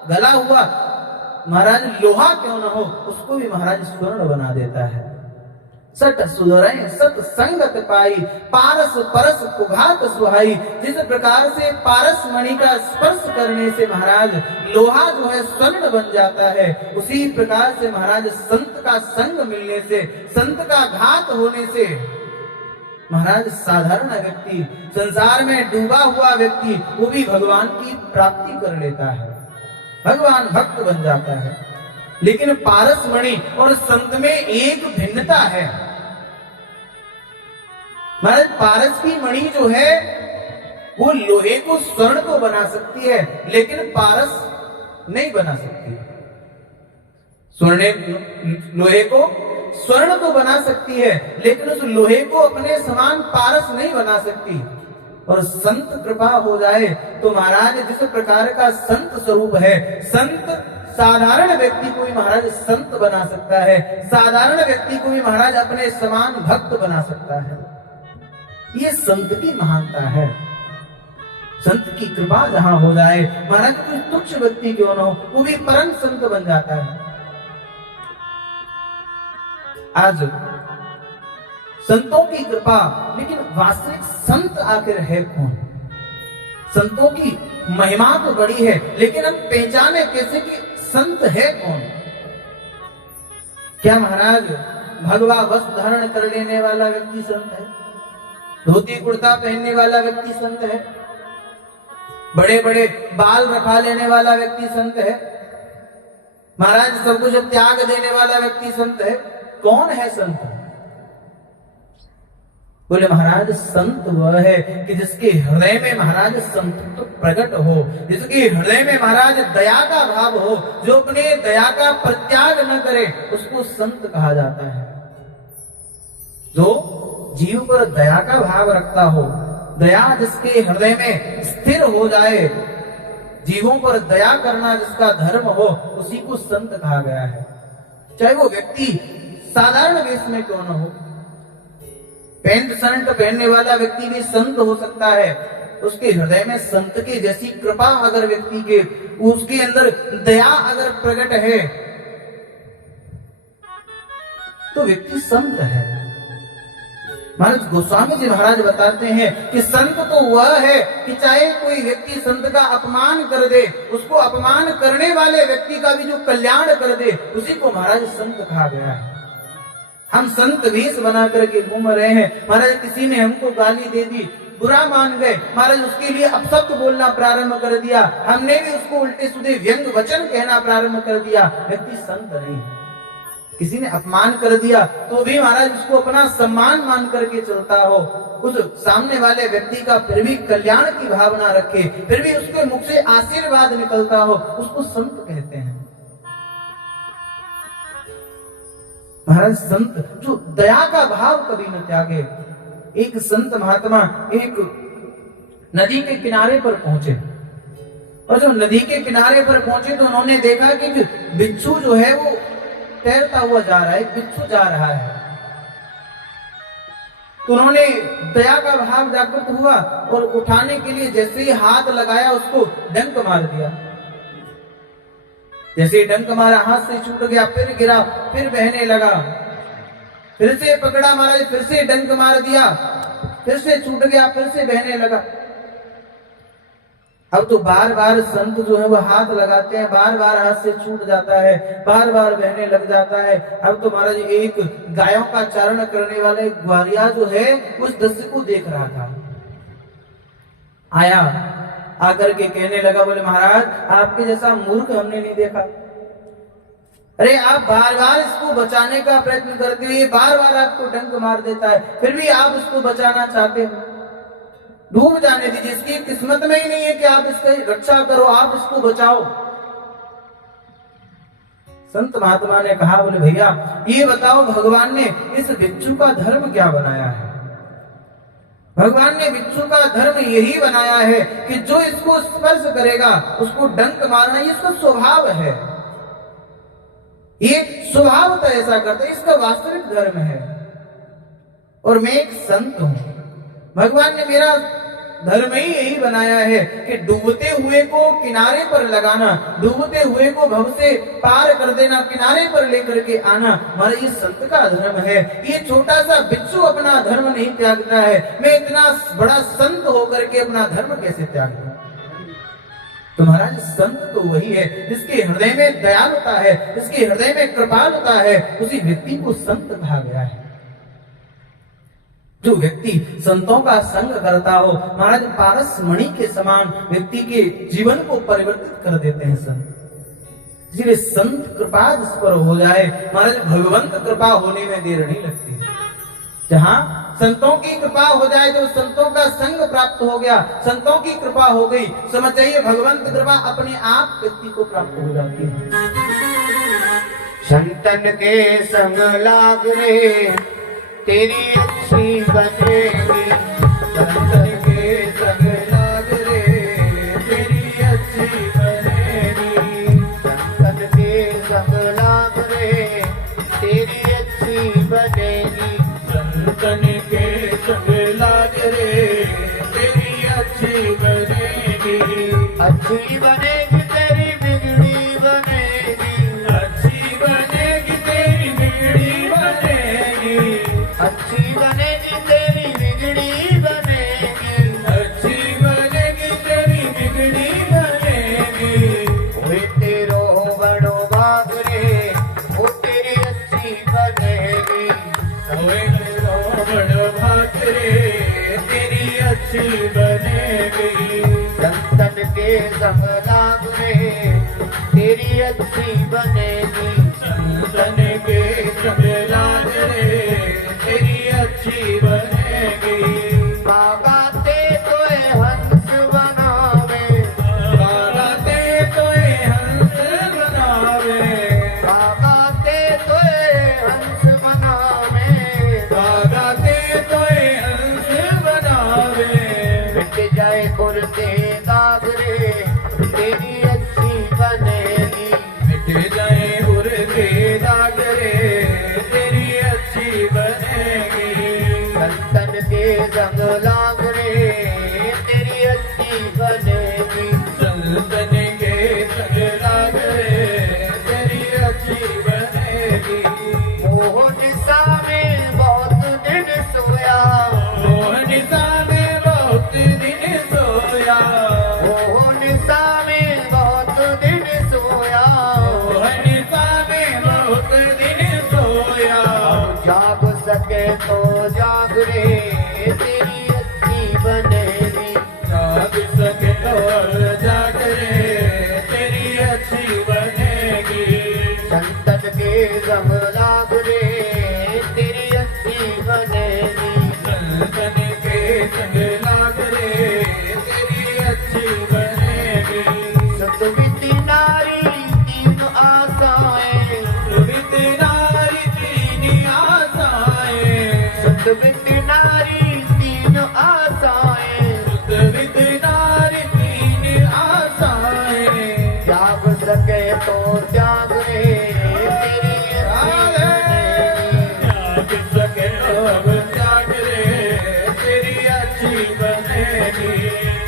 गला हुआ महाराज लोहा क्यों ना हो, उसको भी महाराज स्वर्ण बना देता है। सट सुधरय सत संगत पाई, पारस परस कुघात सुहाई। जिस प्रकार से पारस मणि का स्पर्श करने से महाराज लोहा जो है स्वर्ण बन जाता है, उसी प्रकार से महाराज संत का संग मिलने से, संत का घात होने से महाराज साधारण व्यक्ति, संसार में डूबा हुआ व्यक्ति, वो भी भगवान की प्राप्ति कर लेता है, भगवान भक्त बन जाता है। लेकिन पारस मणि और संत में एक भिन्नता है। महाराज पारस की मणि जो है वो लोहे को स्वर्ण तो बना सकती है, लेकिन पारस नहीं बना सकती। स्वर्ण लोहे को स्वर्ण तो बना सकती है, लेकिन उस लोहे को अपने समान पारस नहीं बना सकती। और संत कृपा हो जाए तो महाराज जिस प्रकार का संत स्वरूप है, संत साधारण व्यक्ति को भी महाराज संत बना सकता है, साधारण व्यक्ति को भी महाराज अपने समान भक्त बना सकता है। ये संत की महानता है। संत की कृपा जहां हो जाए, महाराज कोई तुच्छ व्यक्ति क्यों ना हो, वो भी परम संत बन जाता है। आज संतों की कृपा, लेकिन वास्तविक संत आखिर है कौन? संतों की महिमा तो बड़ी है, लेकिन हम पहचाने कैसे कि संत है कौन? क्या महाराज भगवा वस्त्र धारण कर लेने वाला व्यक्ति संत है? धोती कुर्ता पहनने वाला व्यक्ति संत है? बड़े बड़े बाल रखा लेने वाला व्यक्ति संत है? महाराज सब कुछ त्याग देने वाला व्यक्ति संत है? कौन है संत? बोले महाराज संत वह है कि जिसके हृदय में महाराज संतत्व प्रकट हो, जिसके हृदय में महाराज दया का भाव हो, जो अपने दया का परित्याग न करे, उसको संत कहा जाता है। जो जीव पर दया का भाव रखता हो, दया जिसके हृदय में स्थिर हो जाए, जीवों पर दया करना जिसका धर्म हो, उसी को संत कहा गया है। चाहे वो व्यक्ति साधारण वेश में क्यों न हो, पैंट शर्ट पहनने वाला व्यक्ति भी संत हो सकता है। उसके हृदय में संत के जैसी कृपा अगर व्यक्ति के, उसके अंदर दया अगर प्रकट है, तो व्यक्ति संत है। महाराज गोस्वामी जी महाराज बताते हैं कि संत तो वह है कि चाहे कोई व्यक्ति संत का अपमान कर दे, उसको अपमान करने वाले व्यक्ति का भी जो कल्याण कर दे, उसी को महाराज संत कहा गया है। हम संत वेश बना करके घूम रहे हैं, महाराज किसी ने हमको गाली दे दी, बुरा मान गए, महाराज उसके लिए अपशब्द बोलना प्रारंभ कर दिया, हमने भी उसको उल्टे सीधे व्यंग वचन कहना प्रारंभ कर दिया, व्यक्ति संत नहीं है। किसी ने अपमान कर दिया तो भी महाराज उसको अपना सम्मान मान करके चलता हो, उस सामने वाले व्यक्ति का फिर भी कल्याण की भावना रखे, फिर भी उसके मुख से आशीर्वाद निकलता हो, उसको संत कहते हैं। महाराज संत जो दया का भाव कभी न त्यागे। एक संत महात्मा एक नदी के किनारे पर पहुंचे, और जब नदी के किनारे पर पहुंचे तो उन्होंने देखा कि बिच्छू जो है वो तैरता हुआ जा रहा है, बिच्छू जा रहा है। तो उन्होंने दया का भाव जागृत हुआ और उठाने के लिए जैसे ही हाथ लगाया उसको डंक मार दिया। जैसे ही डंक मारा हाथ से छूट गया, फिर गिरा, फिर बहने लगा, फिर से पकड़ा महाराज, फिर से डंक मार दिया, फिर से छूट गया, फिर से बहने लगा। अब तो बार बार संत जो है वो हाथ लगाते हैं, बार बार हाथ से छूट जाता है, बार बार बहने लग जाता है। अब तो महाराज एक गायों का चारण करने वाला एक ग्वारिया जो है उस दृश्य को देख रहा था, आया, आकर के कहने लगा, बोले महाराज आपके जैसा मूर्ख हमने नहीं देखा। अरे आप बार बार इसको बचाने का प्रयत्न करते हो, ये बार बार आपको डंक मार देता है, फिर भी आप इसको बचाना चाहते हो। डूब जाने दीजिए, इसकी किस्मत में ही नहीं है कि आप इसकी रक्षा करो, आप इसको बचाओ। संत महात्मा ने कहा, बोले भैया ये बताओ भगवान ने इस बिच्छू का धर्म क्या बनाया है? भगवान ने बिच्छू का धर्म यही बनाया है कि जो इसको स्पर्श करेगा उसको डंक मारना, ये इसका स्वभाव है, ये स्वभाव तो ऐसा करता है, इसका वास्तविक धर्म है। और मैं एक संत हूं, भगवान ने मेरा धर्म ही यही बनाया है कि डूबते हुए को किनारे पर लगाना, डूबते हुए को भव से पार कर देना, किनारे पर लेकर के आना, हमारा ये संत का धर्म है। ये छोटा सा बिच्छू अपना धर्म नहीं त्यागता है, मैं इतना बड़ा संत होकर के अपना धर्म कैसे त्याग दूं? तो महाराज संत तो वही है जिसके हृदय में दयालुता है, जिसके हृदय में कृपालुता है, उसी व्यक्ति को संत कहा गया है। जो व्यक्ति संतों का संग करता हो महाराज पारस मणि के समान व्यक्ति के जीवन को परिवर्तित कर देते हैं संत। इसलिए संत कृपा जिस पर हो जाए महाराज भगवंत कृपा होने में देर नहीं लगती। जहां संतों की कृपा हो जाए, जो संतों का संग प्राप्त हो गया, संतों की कृपा हो गई, समझ जाइए भगवंत कृपा अपने आप व्यक्ति को प्राप्त हो जाती है। संतन के संग लाग रे तेरी अच्छी बनेगी, संतन के संग लाग रे तेरी अच्छी बनेगी, संतन के संग लाग रे तेरी अच्छी बनेगी, संतन के संग लाग रे तेरी अच्छी बनेगी, अच्छी बनेगी तेरी बिगड़ी बनेगी, अच्छी बनेगी तेरी बिगड़ी बनेगी, अच्छी बनेगी तेरी बिगड़ी बनेगी, अच्छी बनेगी तेरी बिगड़ी बनेगी। ओए तेरो बड़ो भाग रे वो तेरी अच्छी बनेगी, ओए तेरो बड़ भाग रे तेरी अच्छी बनेगी, संतन के संग लाग रे तेरी अच्छी बनेगी, संतन के संग लाग रे तेरी अच्छी बनेगी। बाबा ते तोए हंस बनावे, बाबा ते तोए हंस बनावे, बाबा ते तोए हंस बनावे, बाबा ते तोए हंस बनावे, मिट जाए कुर्ते दाग रे तेरी अच्छी बनेगी, मिट जाए त्याग रे तेरी त्याग सके अब त्याग रे तेरी अच्छी बनेगी।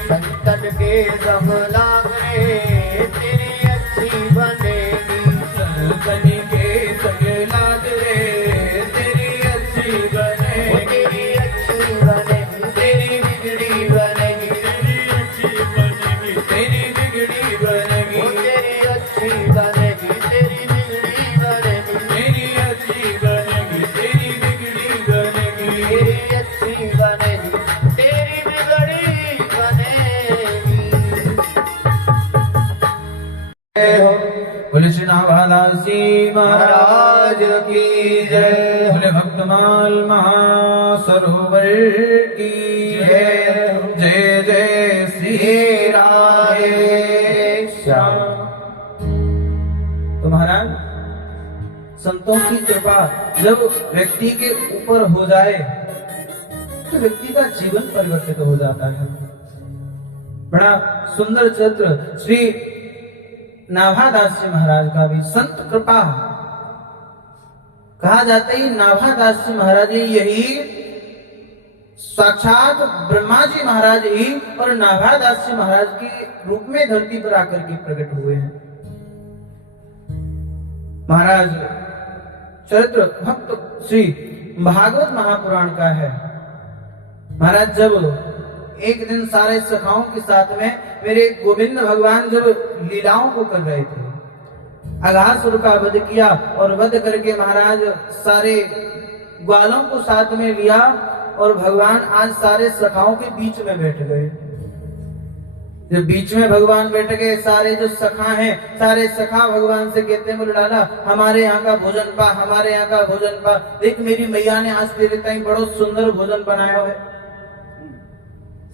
संतन के सब लाग रे तेरी अच्छी बनेगी। संतन के सगे लाग रे तेरी अच्छी बनेगी। तेरी अच्छी बनेगी तेरी बिगड़ी बनेगी। तेरी अच्छी बनेगी तेरी बिगड़ी बनेगी। तेरी अच्छी बनेगी तेरी बिगड़ी बनेगी। तेरी अच्छी बनेगी तेरी बिगड़ी बनेगी। तेरी अच्छी बनेगी तेरी बिगड़ी बनेगी। बोले श्री नाभादासी महाराज की जय। बोले भक्तमाल महासरोवर की जय। जय जय श्री राधे श्याम। तो महाराज संतों की कृपा जब व्यक्ति के ऊपर हो जाए तो व्यक्ति का जीवन परिवर्तित हो जाता है। बड़ा सुंदर चरित्र श्री नाभादास जी महाराज का भी। संत कृपा कहा जाता है नाभादास जी महाराज यही साक्षात ब्रह्मा जी महाराज ही और नाभादास जी महाराज के रूप में धरती पर आकर के प्रकट हुए हैं। महाराज चरित्र भक्त श्री भागवत महापुराण का है। महाराज जब एक दिन सारे सखाओं के साथ में मेरे गोविंद भगवान जब लीलाओं को कर रहे थे, अघासुर का वध किया और वध करके महाराज सारे ग्वालों को साथ में लिया और भगवान आज सारे सखाओं के बीच में बैठ गए। जब बीच में भगवान बैठ गए, सारे जो सखा हैं सारे सखा भगवान से कहते हैं बोले लाला हमारे यहाँ का भोजन पा, हमारे यहाँ का भोजन पा। देख मेरी मैया ने आज तेरे ताई बड़ो सुंदर भोजन बनाया है।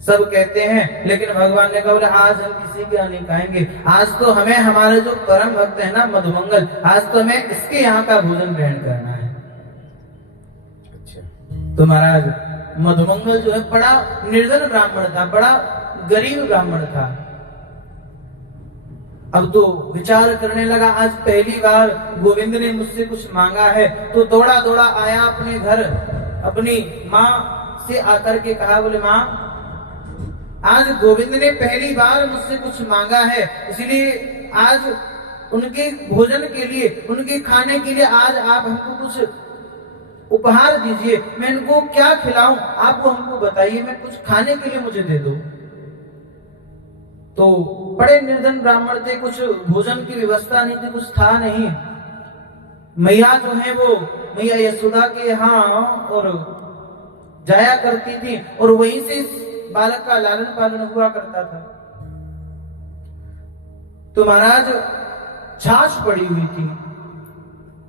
सब कहते हैं, लेकिन भगवान ने कहा बोले आज हम किसी के यहाँ नहीं खाएंगे। आज तो हमें हमारे जो परम भक्त है ना मधुमंगल, आज तो हमें इसके यहाँ का भोजन ग्रहण करना है। अच्छा। तो महाराज मधुमंगल जो है बड़ा निर्धन ब्राह्मण था, बड़ा गरीब ब्राह्मण था। अब तो विचार करने लगा आज पहली बार गोविंद ने मुझसे कुछ मांगा है, तो दौड़ा दौड़ा आया अपने घर, अपनी माँ से आकर के कहा बोले माँ आज गोविंद ने पहली बार मुझसे कुछ मांगा है, इसलिए आज उनके भोजन के लिए, उनके खाने के लिए आज आप हमको कुछ उपहार दीजिए। मैं इनको क्या खिलाऊं आप वो हमको बताइए, मैं कुछ खाने के लिए मुझे दे दो। तो बड़े निर्धन ब्राह्मण थे, कुछ भोजन की व्यवस्था नहीं थी, कुछ था नहीं। मैया जो है वो मैया यशोदा के यहाँ और जाया करती थी और वहीं से बालक का लालन पालन हुआ करता था। तो महाराज छाछ पड़ी हुई थी,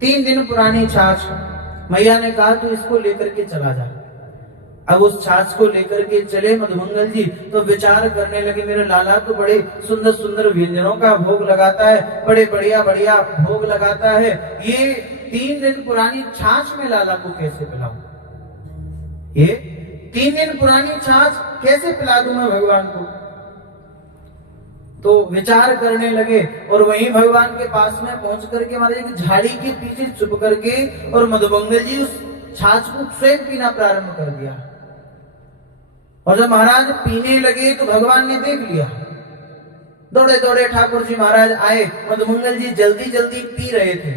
3 दिन पुरानी छाछ। मैया ने कहा तू इसको लेकर के चला जा। अब उस छाछ को लेकर के चले मधुमंगल जी, तो विचार करने लगे मेरे लाला तो बड़े सुंदर सुंदर व्यंजनों का भोग लगाता है, बड़े बढ़िया बढ़िया भोग लगाता है, ये 3 दिन पुरानी छाछ में लाला को कैसे पिलाऊं? ये 3 दिन पुरानी छाछ कैसे पिला दूं मैं भगवान को? तो विचार करने लगे और वहीं भगवान के पास में पहुंच करके हमारे एक झाड़ी के पीछे छुप करके और मधुमंगल जी उस छाछ को स्वयं पीना प्रारंभ कर दिया। और जब महाराज पीने लगे तो भगवान ने देख लिया। दौड़े दौड़े ठाकुर जी महाराज आए, मधुमंगल जी जल्दी जल्दी पी रहे थे।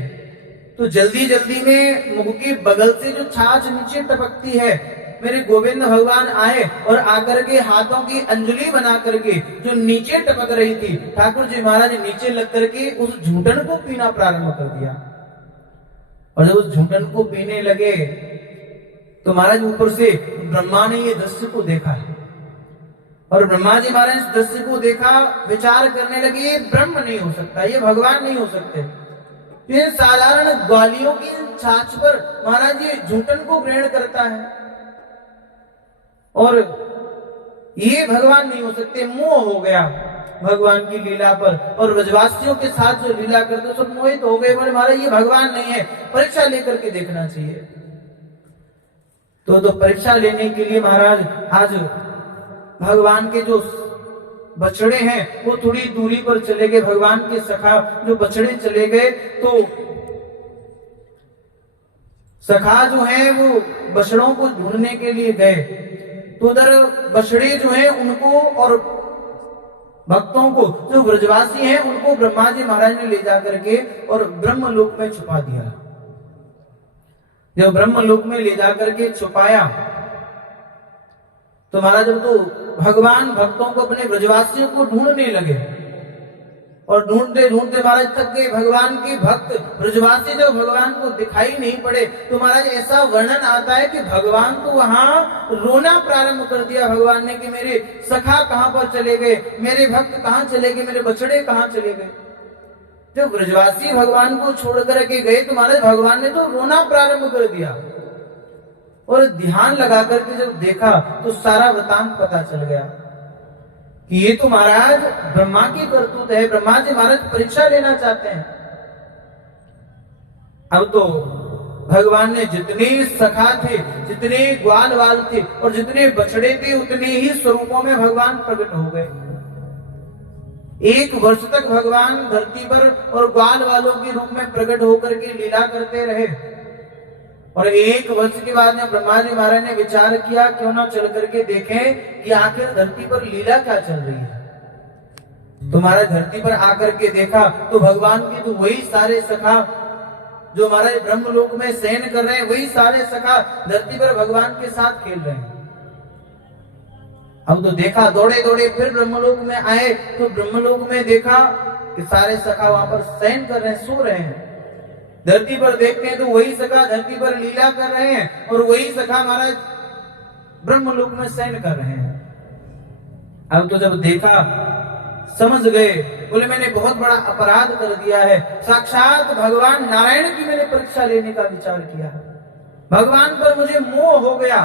तो जल्दी जल्दी में मुख के बगल से जो छाछ नीचे टपकती है, मेरे गोविंद भगवान आए और आकर के हाथों की अंजलि बना करके जो नीचे टपक रही थी, ठाकुर जी महाराज नीचे लग करके उस झूठन को पीना प्रारंभ कर दिया। और जब उस झूठन को पीने लगे तो महाराज ऊपर से ब्रह्मा ने ये दृश्य को देखा है और ब्रह्मा जी महाराज इस दृश्य को देखा, विचार करने लगे ये ब्रह्म नहीं हो सकता, ये भगवान नहीं हो सकते। ये साधारण ग्वालियों की छाछ पर महाराज ये झूठन को ग्रहण करता है और ये भगवान नहीं हो सकते। मोह हो गया भगवान की लीला पर और ब्रजवासियों के साथ जो लीला करते सब मोहित हो गए। बोले महाराज ये भगवान नहीं है, परीक्षा लेकर के देखना चाहिए। तो परीक्षा लेने के लिए महाराज आज भगवान के जो बछड़े हैं वो थोड़ी दूरी पर चले गए, भगवान के सखा जो बछड़े चले गए, तो सखा जो है वो बछड़ों को ढूंढने के लिए गए, तो उधर बछड़े जो है उनको और भक्तों को, जो ब्रजवासी हैं उनको ब्रह्मा जी महाराज ने ले जाकर के और ब्रह्मलोक में छुपा दिया। जब ब्रह्मलोक में ले जाकर के छुपाया तो महाराज जब तो भगवान भक्तों को, अपने ब्रजवासियों को ढूंढने लगे और ढूंढते ढूंढते महाराज थक गए। भगवान के भक्त ब्रजवासी जब भगवान को दिखाई नहीं पड़े तो महाराज ऐसा वर्णन आता है कि भगवान तो वहां रोना प्रारंभ कर दिया भगवान ने कि मेरे सखा कहां पर चले गए, मेरे भक्त कहां चले गए, मेरे बछड़े कहां चले गए। जब ब्रजवासी भगवान को छोड़ करके गए तो महाराज भगवान ने तो रोना प्रारंभ कर दिया और ध्यान लगा करके जब देखा तो सारा वृतांत पता चल गया कि ये तो महाराज ब्रह्मा की करतूत है। ब्रह्मा जी महाराज परीक्षा लेना चाहते हैं। अब तो भगवान ने जितने सखा थे, जितने ग्वाल वाल थे और जितने बछड़े थे, उतने ही स्वरूपों में भगवान प्रकट हो गए। 1 वर्ष तक भगवान धरती पर और ग्वाल वालों के रूप में प्रकट होकर के लीला करते रहे। और 1 वर्ष के बाद में ब्रह्मा जी महाराज ने विचार किया क्यों ना चल करके देखें कि आखिर धरती पर लीला क्या चल रही है। तो महाराज धरती पर आकर के देखा तो भगवान की तो वही सारे सखा जो महाराज ब्रह्मलोक में शयन कर रहे हैं, वही सारे सखा धरती पर भगवान के साथ खेल रहे हैं। अब तो देखा, दौड़े दौड़े फिर ब्रह्मलोक में आए तो ब्रह्मलोक में देखा कि सारे सखा वहां पर शयन कर रहे हैं, सो रहे हैं। धरती पर देखते हैं तो वही सखा धरती पर लीला कर रहे हैं और वही सखा महाराज ब्रह्मलोक में शयन कर रहे हैं। अब तो जब देखा समझ गए, बोले मैंने बहुत बड़ा अपराध कर दिया है। साक्षात भगवान नारायण की मैंने परीक्षा लेने का विचार किया, भगवान पर मुझे मोह हो गया,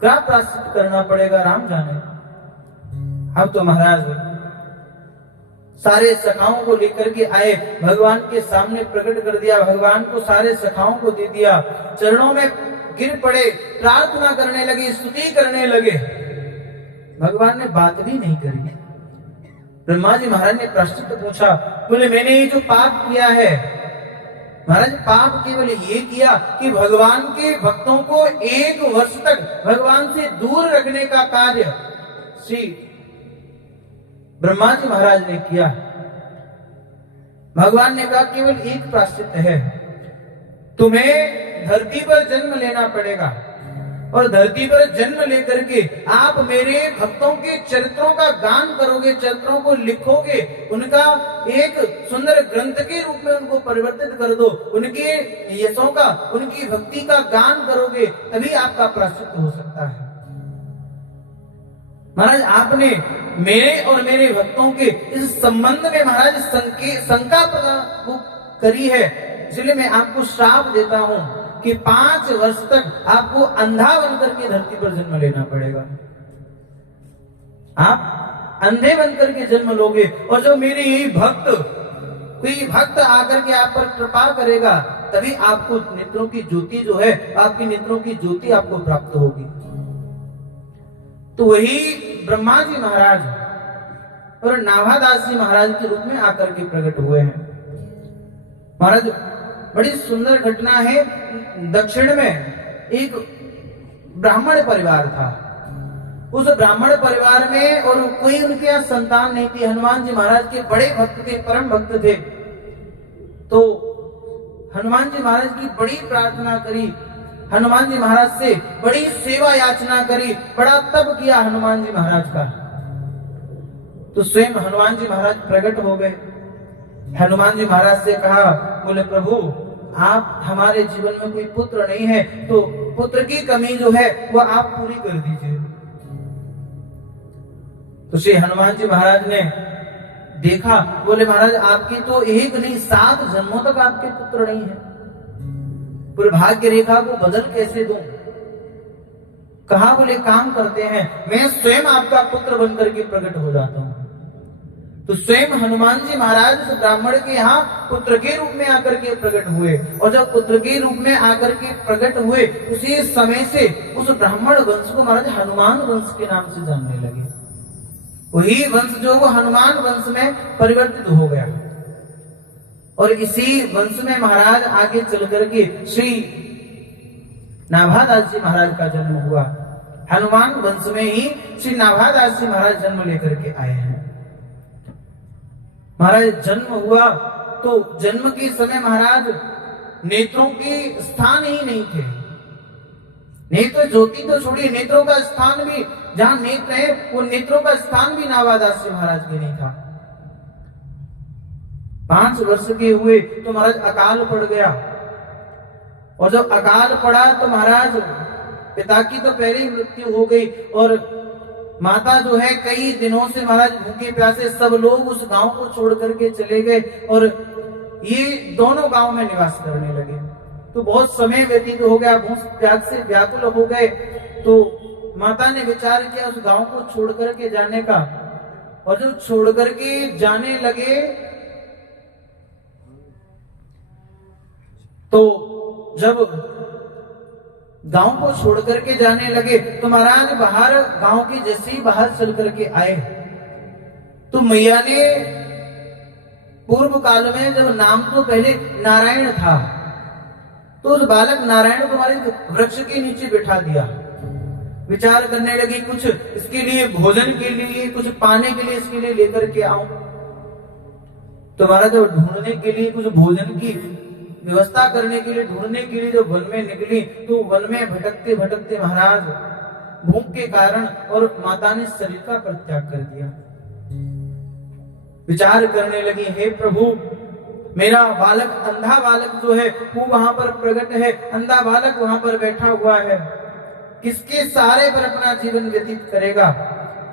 क्या प्रायश्चित करना पड़ेगा राम जाने। अब तो महाराज सारे सखाओं को लेकर के आए, भगवान के सामने प्रकट कर दिया, भगवान को सारे सखाओं को दे दिया, चरणों में गिर पड़े, प्रार्थना करने लगे, स्तुति करने लगे। भगवान ने बात भी नहीं करी। ब्रह्मा जी महाराज ने प्रायश्चित पूछा, बोले मैंने ये जो पाप किया है महाराज, पाप केवल ये किया कि भगवान के भक्तों को 1 वर्ष तक भगवान से दूर रखने का कार्य श्री ब्रह्मा जी महाराज ने किया। भगवान ने कहा केवल एक प्रायश्चित है, तुम्हें धरती पर जन्म लेना पड़ेगा और धरती पर जन्म लेकर के आप मेरे भक्तों के चरित्रों का गान करोगे, चरित्रों को लिखोगे, उनका एक सुंदर ग्रंथ के रूप में उनको परिवर्तित कर दो, उनके यशों का, उनकी भक्ति का गान करोगे, तभी आपका प्रायश्चित हो सकता है। महाराज आपने मेरे और मेरे भक्तों के इस संबंध में महाराज शंका करी है, इसलिए मैं आपको श्राप देता हूं कि 5 वर्ष तक आपको अंधा बनकर के धरती पर जन्म लेना पड़ेगा। आप अंधे बनकर के जन्म लोगे और जो मेरे यही भक्त, कोई भक्त आकर के आप पर कृपा करेगा, तभी आपको नेत्रों की ज्योति जो है, आपकी नेत्रों की ज्योति आपको प्राप्त होगी। तो वही ब्रह्मा जी महाराज और नाभादास जी महाराज के रूप में आकर के प्रकट हुए हैं। महाराज बड़ी सुंदर घटना है। दक्षिण में एक ब्राह्मण परिवार था, उस ब्राह्मण परिवार में और कोई उनके यहाँ संतान नहीं थी। हनुमान जी महाराज के बड़े भक्त थे, परम भक्त थे। तो हनुमान जी महाराज की बड़ी प्रार्थना करी, हनुमान जी महाराज से बड़ी सेवा याचना करी, बड़ा तप किया हनुमान जी महाराज का। तो स्वयं हनुमान जी महाराज प्रकट हो गए। हनुमान जी महाराज से कहा, बोले प्रभु आप, हमारे जीवन में कोई पुत्र नहीं है, तो पुत्र की कमी जो है वो आप पूरी कर दीजिए। तो श्री हनुमान जी महाराज ने देखा, बोले महाराज आपकी तो 1 नहीं 7 जन्मों तक आपके पुत्र नहीं है, पूरे भाग्य रेखा को बदल कैसे दूं। कहा, बोले काम करते हैं, मैं स्वयं आपका पुत्र बनकर के प्रकट हो जाता हूं। तो स्वयं हनुमान जी महाराज उस ब्राह्मण के यहाँ पुत्र के रूप में आकर के प्रकट हुए, और जब पुत्र के रूप में आकर के प्रकट हुए, उसी समय से उस ब्राह्मण वंश को महाराज हनुमान वंश के नाम से जानने लगे। वही वंश जो वो हनुमान वंश में परिवर्तित हो गया। और इसी वंश में महाराज आगे चल करके श्री नाभादास जी महाराज का जन्म हुआ। हनुमान वंश में ही श्री नाभादास जी महाराज जन्म लेकर के आए हैं। महाराज जन्म हुआ तो जन्म के समय महाराज नेत्रों के स्थान ही नहीं थे। नेत्र ज्योति तो छोड़िए, नेत्रों का स्थान भी, जहां नेत्र है वो नेत्रों का स्थान भी नाभादास जी महाराज के नहीं था। 5 वर्ष के हुए तो महाराज अकाल पड़ गया। और जब अकाल पड़ा तो महाराज पिता की तो पहले ही मृत्यु हो गई और माता जो है कई दिनों से महाराज भूखे प्यासे, सब लोग उस गांव को छोड़ करके चले गए और ये दोनों गांव में निवास करने लगे। तो बहुत समय व्यतीत हो गया, भूख प्यास से व्याकुल हो गए। तो माता ने विचार किया उस गांव को छोड़ करके जाने का। और जब छोड़ करके जाने लगे तो जब गांव को छोड़ करके जाने लगे तो महाराज बाहर, गांव के जैसे ही बाहर चल करके आए तो मैया ने पूर्व काल में जब नाम तो पहले नारायण था तो उस बालक नारायण को हमारे वृक्ष के नीचे बिठा दिया। विचार करने लगी कुछ इसके लिए भोजन के लिए, कुछ पाने के लिए इसके लिए लेकर के आऊं। तो महाराज जब ढूंढने के लिए, कुछ भोजन की व्यवस्था करने के लिए, ढूंढने के लिए जब वन में निकली तो वन में भटकते भटकते महाराज भूख के कारण और माता ने शरीर का परित्याग कर दिया। विचार करने लगी, हे प्रभु मेरा बालक, अंधा बालक जो है वो वहां पर प्रकट है, अंधा बालक वहां पर बैठा हुआ है, किसके सहारे पर अपना जीवन व्यतीत करेगा?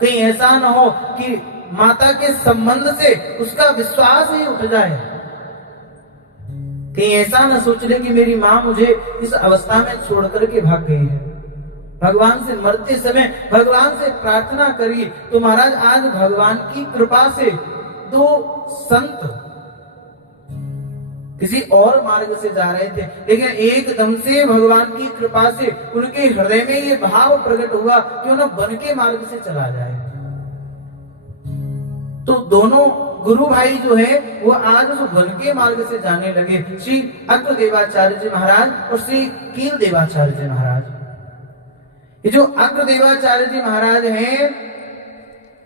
कहीं ऐसा न हो कि माता के संबंध से उसका विश्वास ही उठ जाए, कहीं ऐसा न सोच ले कि मेरी माँ मुझे इस अवस्था में छोड़ करके भाग गई है। भगवान से मरते समय भगवान से प्रार्थना करी तो महाराज आज भगवान की कृपा से 2 संत किसी और मार्ग से जा रहे थे, लेकिन एकदम से भगवान की कृपा से उनके हृदय में ये भाव प्रकट हुआ कि उन्हें वन के मार्ग से चला जाए। तो दोनों गुरु भाई जो है वो आज उस वन के मार्ग से जाने लगे, श्री अग्रदेवाचार्य जी महाराज और श्री कील देवाचार्य जी महाराज। ये जो अग्रदेवाचार्य जी महाराज हैं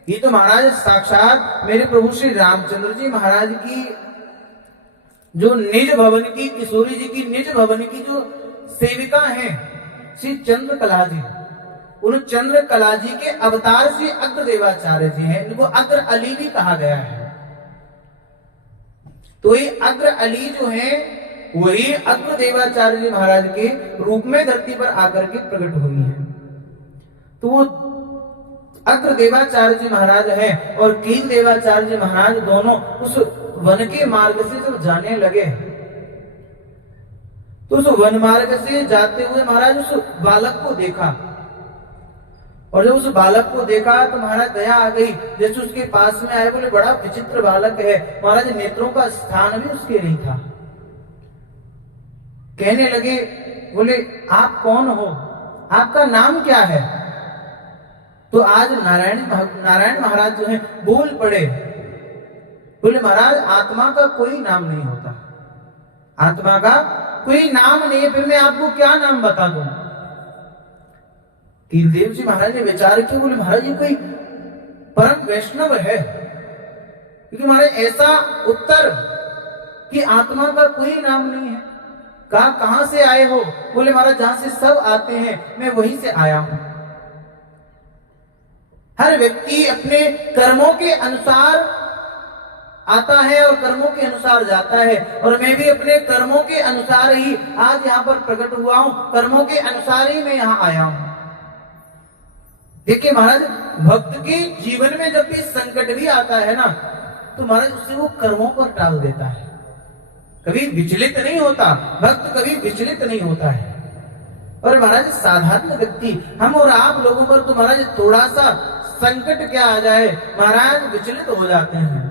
ये तो महाराज साक्षात मेरे प्रभु श्री रामचंद्र जी महाराज की जो निज भवन की, किशोरी जी की निज भवन की जो सेविका हैं श्री चंद्रकला जी, उन चंद्रकला जी के अवतार श्री अग्रदेवाचार्य जी हैं। इनको अग्र अली भी कहा गया है। तो ये अग्र अली जो है वही अग्रदेवाचार्य जी महाराज के रूप में धरती पर आकर के प्रकट हुई है। तो वो अग्रदेवाचार्य जी महाराज है और कील देवाचार्य जी महाराज दोनों उस वन के मार्ग से जब जाने लगे तो उस वन मार्ग से जाते हुए महाराज उस बालक को देखा। और जब उस बालक को देखा तो महाराज दया आ गई, जैसे उसके पास में आए, बोले बड़ा विचित्र बालक है। महाराज नेत्रों का स्थान भी उसके नहीं था। कहने लगे, बोले आप कौन हो, आपका नाम क्या है? तो आज नारायण महाराज जो है बोल पड़े, बोले महाराज आत्मा का कोई नाम नहीं होता, आत्मा का कोई नाम नहीं है, फिर मैं आपको क्या नाम बता दूं? कीलदेव जी महाराज ने विचार किया, बोले महाराज ये कोई परम वैष्णव है, क्योंकि महाराज ऐसा उत्तर कि आत्मा का कोई नाम नहीं है। कहां से आए हो? बोले महाराज जहां से सब आते हैं मैं वहीं से आया हूं। हर व्यक्ति अपने कर्मों के अनुसार आता है और कर्मों के अनुसार जाता है, और मैं भी अपने कर्मों के अनुसार ही आज यहाँ पर प्रकट हुआ हूं, कर्मों के अनुसार ही मैं यहाँ आया हूं। देखिए महाराज भक्त के जीवन में जब भी संकट भी आता है ना तो महाराज उससे वो कर्मों पर टाल देता है, कभी विचलित नहीं होता, भक्त कभी विचलित नहीं होता है। और महाराज साधारण व्यक्ति हम और आप लोगों पर तो महाराज थोड़ा सा संकट क्या आ जाए महाराज विचलित हो जाते हैं।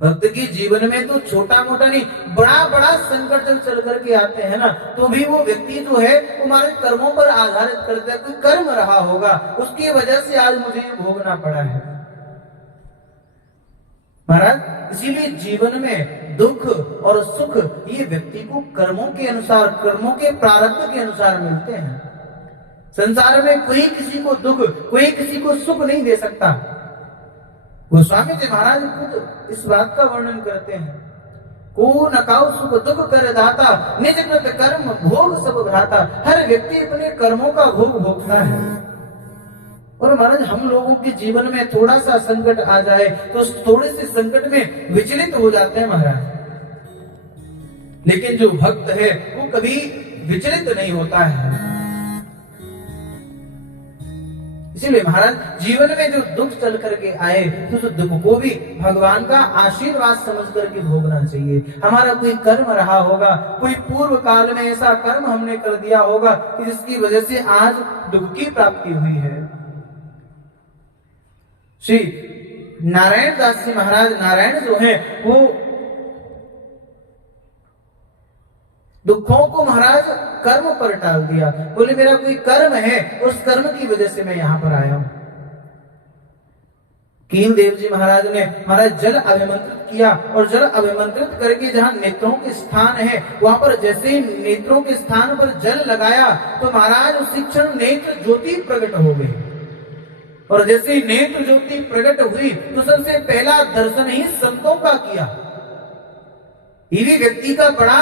भक्त के जीवन में तो छोटा मोटा नहीं, बड़ा बड़ा संकट जब चल करके आते हैं ना तो भी वो व्यक्ति जो है वो हमारे कर्मों पर आधारित करता है। कोई कर्म रहा होगा उसकी वजह से आज मुझे भोगना पड़ा है। महाराज इसीलिए जीवन में दुख और सुख ये व्यक्ति को कर्मों के अनुसार, कर्मों के प्रारब्ध के अनुसार मिलते हैं। संसार में कोई किसी को दुख, कोई किसी को सुख नहीं दे सकता। गोस्वामी जी महाराज खुद इस बात का वर्णन करते हैं, को न काउ सुख दुख कर दाता, निज कृत कर्म भोग सब भ्राता। हर व्यक्ति अपने कर्मों का भोग भोगता है। और महाराज हम लोगों के जीवन में थोड़ा सा संकट आ जाए तो उस थोड़े से संकट में विचलित हो जाते हैं महाराज, लेकिन जो भक्त है वो कभी विचलित नहीं होता है। इसीलिए महाराज जीवन में जो दुख चल करके आए तो उस दुख को भी भगवान का आशीर्वाद समझ करके भोगना चाहिए। हमारा कोई कर्म रहा होगा, कोई पूर्व काल में ऐसा कर्म हमने कर दिया होगा कि जिसकी वजह से आज दुख की प्राप्ति हुई है। श्री नारायण दास जी महाराज, नारायण जो है वो दुखों को महाराज कर्म पर टाल दिया। बोले मेरा कोई कर्म है, उस कर्म की वजह से मैं यहां पर आया हूं। कीन देव जी महाराज ने महाराज जल अभिमंत्रित किया और जल अभिमंत्रित करके जहां नेत्रों के स्थान है वहां पर जैसे ही नेत्रों के स्थान पर जल लगाया तो महाराज उसी क्षण नेत्र ज्योति प्रकट हो गई। और जैसे ही नेत्र ज्योति प्रकट हुई तो सबसे पहला दर्शन ही संतों का किया। ये भी व्यक्ति का बड़ा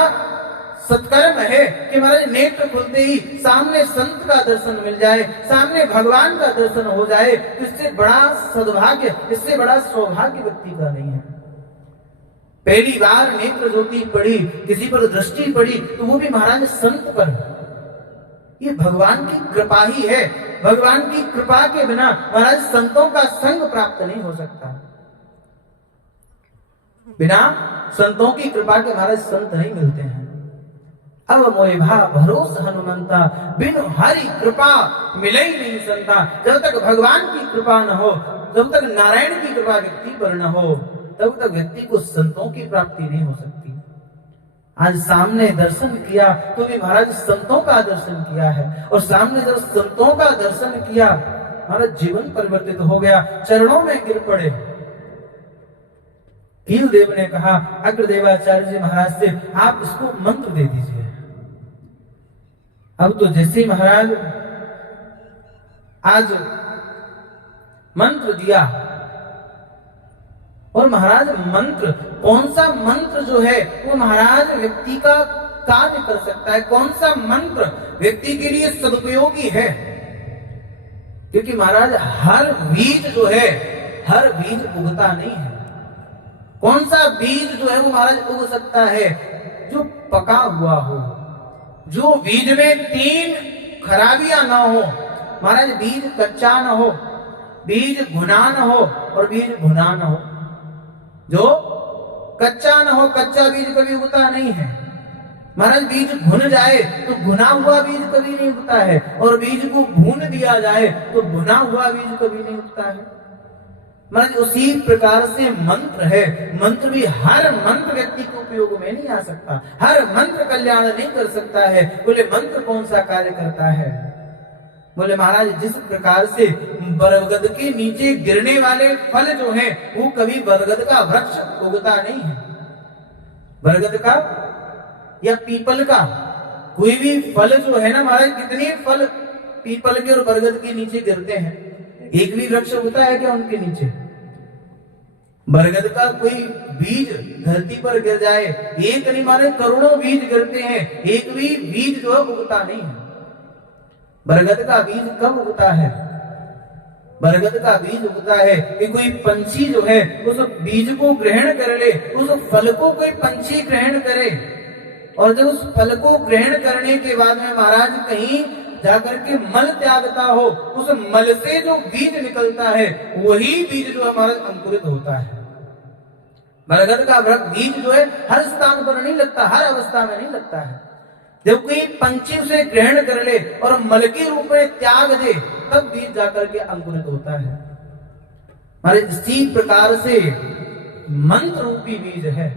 सत्कर्म है कि महाराज नेत्र खुलते ही सामने संत का दर्शन मिल जाए, सामने भगवान का दर्शन हो जाए। तो इससे बड़ा सद्भाग्य, इससे बड़ा सौभाग्य व्यक्ति का नहीं है। पहली बार नेत्र ज्योति पड़ी, किसी पर दृष्टि पड़ी तो वो भी महाराज संत पर। ये भगवान की कृपा ही है। भगवान की कृपा के बिना महाराज संतों का संग प्राप्त नहीं हो सकता। बिना संतों की कृपा के महाराज संत नहीं मिलते हैं। अब मोहि भा भरोसा हनुमंता, बिनु हरि कृपा मिले ही नहीं संता। जब तक भगवान की कृपा न हो, जब तक नारायण की कृपा व्यक्ति पर न हो, तब तक व्यक्ति को संतों की प्राप्ति नहीं हो सकती। आज सामने दर्शन किया तो भी महाराज संतों का दर्शन किया है, और सामने जब संतों का दर्शन किया महाराज जीवन परिवर्तित हो गया, चरणों में गिर पड़े। कील देव ने कहा अग्रदेवाचार्य जी महाराज से आप इसको मंत्र दे दीजिए। अब तो जैसे महाराज आज मंत्र दिया, और महाराज मंत्र, कौन सा मंत्र जो है वो महाराज व्यक्ति का कार्य कर सकता है, कौन सा मंत्र व्यक्ति के लिए सदुपयोगी है। क्योंकि महाराज हर बीज जो है, हर बीज उगता नहीं है। कौन सा बीज जो है वो महाराज उग सकता है जो पका हुआ हो, जो बीज में 3 खराबियां ना हो। महाराज बीज कच्चा ना हो, बीज घुना ना हो और बीज भुना ना हो। जो कच्चा ना हो, कच्चा बीज कभी उगता नहीं है। महाराज बीज भुन जाए तो भुना हुआ बीज कभी नहीं उगता है, और बीज को भून दिया जाए तो भुना हुआ बीज कभी नहीं उगता है। महाराज उसी प्रकार से मंत्र है। मंत्र भी हर मंत्र व्यक्ति के उपयोग में नहीं आ सकता, हर मंत्र कल्याण नहीं कर सकता है। बोले मंत्र कौन सा कार्य करता है? बोले महाराज जिस प्रकार से बरगद के नीचे गिरने वाले फल जो है वो कभी बरगद का वृक्ष उगता नहीं है। बरगद का या पीपल का कोई भी फल जो है ना महाराज, कितने फल पीपल के और बरगद के नीचे गिरते हैं, एक भी वृक्ष उगता है क्या उनके नीचे? बरगद का कोई बीज धरती पर गिर जाए, एक नहीं मारे करोड़ों बीज गिरते हैं, एक भी बीज जो है उगता नहीं है। बरगद का बीज कब उगता है? बरगद का बीज उगता है कि कोई पंछी जो है उस बीज को ग्रहण कर ले, उस फल को कोई पंछी ग्रहण करे, और जब उस फल को ग्रहण करने के बाद में महाराज कहीं जाकर के मल त्यागता हो, उस मल से जो बीज निकलता है वही बीज जो हमारा अंकुरित होता है। बरगद का बीज जो है हर स्थान पर नहीं लगता, हर अवस्था में नहीं लगता है। जब कोई पंछी उसे ग्रहण कर ले और मल के रूप में त्याग दे, तब बीज जाकर के अंकुरित होता है। हमारे इसी प्रकार से मंत्र रूपी बीज है।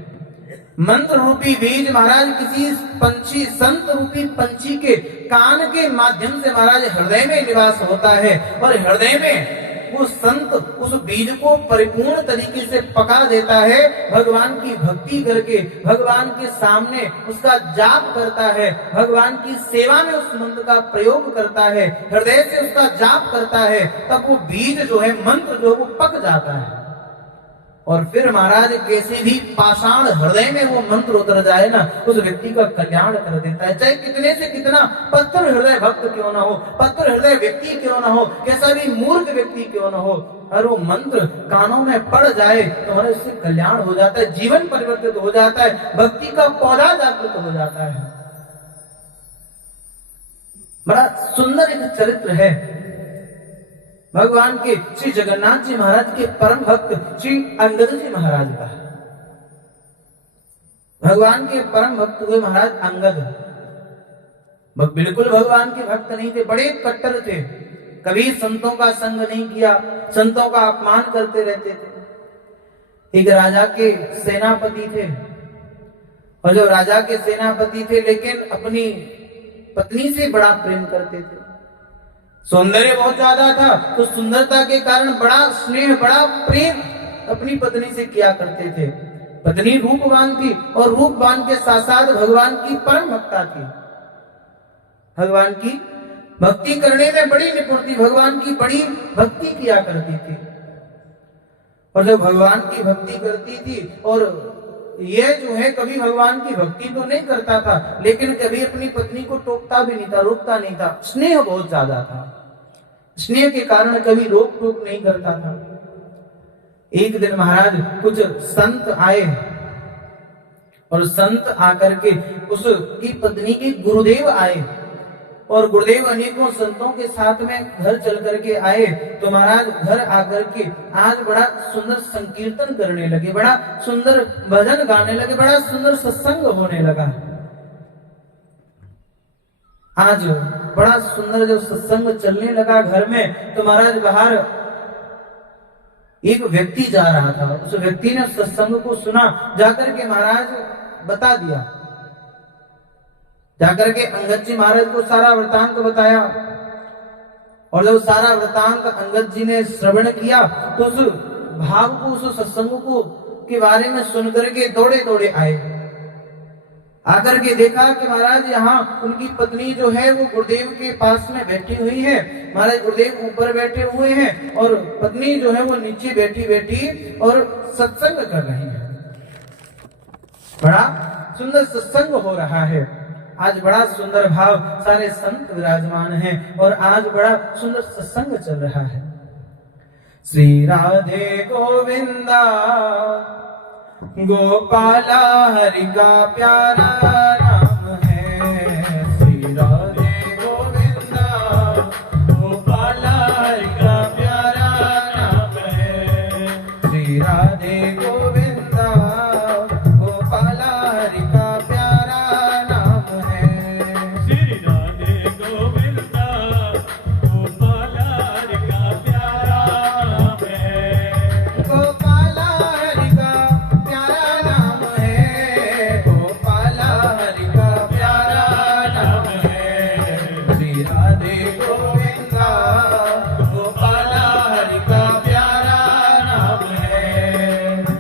मंत्र रूपी बीज महाराज किसी पंछी, संत रूपी पंछी के कान के माध्यम से महाराज हृदय में निवास होता है, और हृदय में वो संत उस बीज को परिपूर्ण तरीके से पका देता है, भगवान की भक्ति करके भगवान के सामने उसका जाप करता है, भगवान की सेवा में उस मंत्र का प्रयोग करता है, हृदय से उसका जाप करता है, तब वो बीज जो है, मंत्र जो वो पक जाता है। और फिर महाराज कैसे भी पाषाण हृदय में वो मंत्र उतर जाए ना, उस व्यक्ति का कल्याण कर देता है। चाहे कितने से कितना पत्थर हृदय भक्त क्यों ना हो, पत्थर हृदय व्यक्ति क्यों ना हो, कैसा भी मूर्ख व्यक्ति क्यों ना हो, और वो मंत्र कानों में पड़ जाए तो हमारे उससे कल्याण हो जाता है, जीवन परिवर्तित हो जाता है, भक्ति का पौधा जागृत हो जाता है। बड़ा सुंदर एक चरित्र है भगवान के श्री जगन्नाथ जी महाराज के परम भक्त श्री अंगद जी महाराज का। भगवान के परम भक्त हुए महाराज अंगद, बिल्कुल भगवान के भक्त नहीं थे, बड़े कट्टर थे, कभी संतों का संग नहीं किया, संतों का अपमान करते रहते थे। एक राजा के सेनापति थे, और जो राजा के सेनापति थे लेकिन अपनी पत्नी से बड़ा प्रेम करते थे, सौंदर्य बहुत ज्यादा था, तो सुंदरता के कारण बड़ा स्नेह, बड़ा प्रेम अपनी पत्नी से किया करते थे। पत्नी रूपवान थी, और रूपवान के साथ साथ भगवान की परम भक्ता थी, भगवान की भक्ति करने में बड़ी निपुण थी, भगवान की बड़ी भक्ति किया करती थी। और जब भगवान की भक्ति करती थी, और ये जो है कभी भगवान की भक्ति तो नहीं करता था, लेकिन कभी अपनी पत्नी को टोकता भी नहीं था, रोकता नहीं था, स्नेह बहुत ज्यादा था, स्नेह के कारण कभी रोक टोक नहीं करता था। एक दिन महाराज कुछ संत आए, और संत आकर के उसकी पत्नी के गुरुदेव आए, और गुरुदेव अनेकों संतों के साथ में घर चल करके आए, तो महाराज घर आकर के आज बड़ा सुंदर संकीर्तन करने लगे, बड़ा सुंदर भजन गाने लगे, बड़ा सुंदर सत्संग होने लगा। आज बड़ा सुंदर जब सत्संग चलने लगा घर में, तो महाराज बाहर एक व्यक्ति जा रहा था, उस व्यक्ति ने सत्संग को सुना, जाकर के महाराज बता दिया, जाकर के अंगद जी महाराज को सारा वृतांत बताया। और जब सारा वृतांत अंगद जी ने श्रवण किया, तो उस भाव को, उस सत्संग को के बारे में सुनकर के दौड़े दौड़े आए, आकर के देखा कि महाराज यहाँ उनकी पत्नी जो है वो गुरुदेव के पास में बैठी हुई है, महाराज गुरुदेव ऊपर बैठे हुए हैं, और पत्नी जो है वो नीचे बैठी बैठी और सत्संग कर रही है। बड़ा सुंदर सत्संग हो रहा है, आज बड़ा सुंदर भाव, सारे संत विराजमान हैं, और आज बड़ा सुंदर सत्संग चल रहा है। श्री राधे गोविंदा गोपाला हरि का प्यारा नाम है, श्री राधे गोविंदा गोपाला हरि का प्यारा नाम है, श्री राधे गोविंदा गोपाला हरि का प्यारा नाम है, श्री राधे गोविंदा गोपाला हरि का प्यारा नाम है, गोपाला हरि का प्यारा नाम है, गोपाला हरि का प्यारा नाम है, श्री राधे गोविंदा गोपाला हरि का प्यारा नाम है।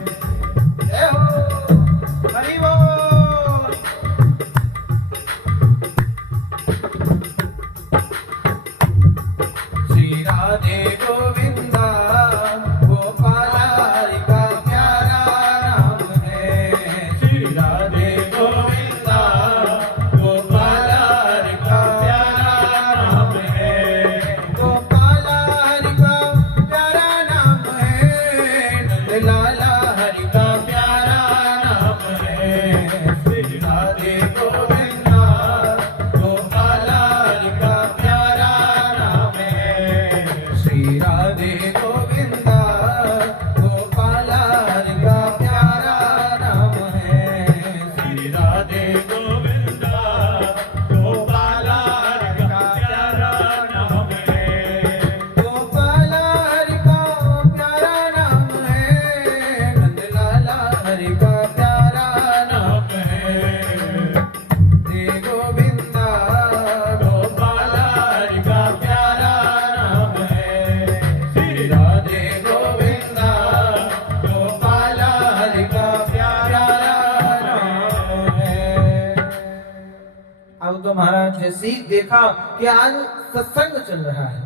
जैसे ही देखा कि आज सत्संग चल रहा है,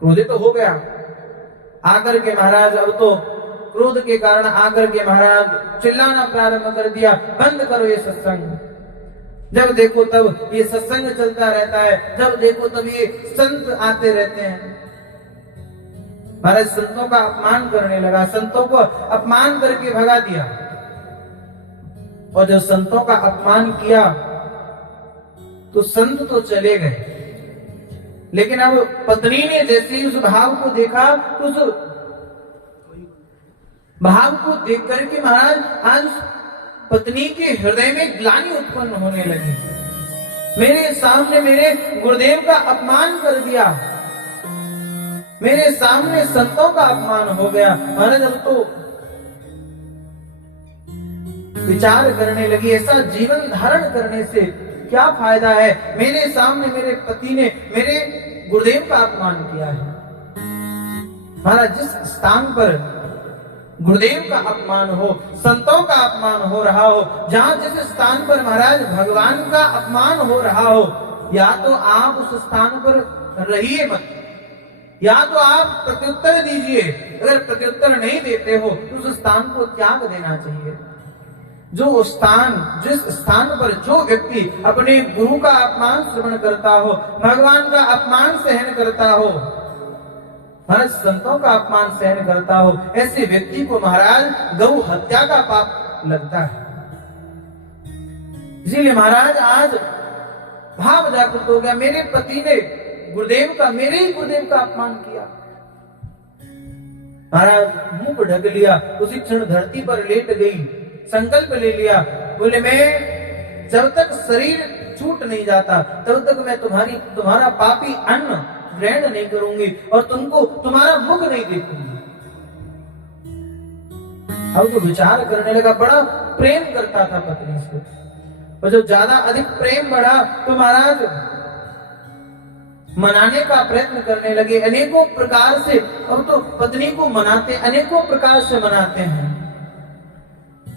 क्रोधित तो हो गया। आकर के महाराज, अब तो क्रोध के कारण आकर के महाराज चिल्लाना प्रारंभ कर दिया, बंद करो ये सत्संग। जब देखो तब ये सत्संग चलता रहता है, जब देखो तब ये संत आते रहते हैं। महाराज संतों का अपमान करने लगा, संतों को अपमान करके भगा दिया। और जब संतों का अपमान किया तो संत तो चले गए, लेकिन अब पत्नी ने जैसे ही उस भाव को देखा तो उस भाव को देख करके महाराज आज पत्नी के हृदय में ग्लानि उत्पन्न होने लगी। मेरे सामने मेरे गुरुदेव का अपमान कर दिया, मेरे सामने संतों का अपमान हो गया। महाराज अब तो विचार करने लगी, ऐसा जीवन धारण करने से क्या फायदा है। मेरे सामने मेरे पति ने मेरे गुरुदेव का अपमान किया है। महाराज जिस स्थान पर गुरुदेव का अपमान हो, संतों का अपमान हो रहा हो, जहां जिस स्थान पर महाराज भगवान का अपमान हो रहा हो, या तो आप उस स्थान पर रहिए मत, या तो आप प्रत्युत्तर दीजिए। अगर प्रत्युत्तर नहीं देते हो तो उस स्थान को त्याग देना चाहिए। जो स्थान, जिस स्थान पर जो व्यक्ति अपने गुरु का अपमान श्रवण करता हो, भगवान का अपमान सहन करता हो, महाराज संतों का अपमान सहन करता हो, ऐसे व्यक्ति को महाराज गौ हत्या का पाप लगता है। इसीलिए महाराज आज भाव जागृत हो गया, मेरे पति ने गुरुदेव का, मेरे ही गुरुदेव का अपमान किया। महाराज मुंह ढक लिया, उसी क्षण धरती पर लेट गई, संकल्प ले लिया, बोले मैं जब तक शरीर छूट नहीं जाता तब तक मैं तुम्हारा पापी अन्न ग्रहण नहीं करूंगी और तुमको तुम्हारा मुख नहीं देखूंगी। अब तो विचार करने लगा, बड़ा प्रेम करता था पत्नी से, और जब ज्यादा अधिक प्रेम बढ़ा तो महाराज मनाने का प्रयत्न करने लगे अनेकों प्रकार से। अब तो पत्नी को मनाते, अनेकों प्रकार से मनाते हैं।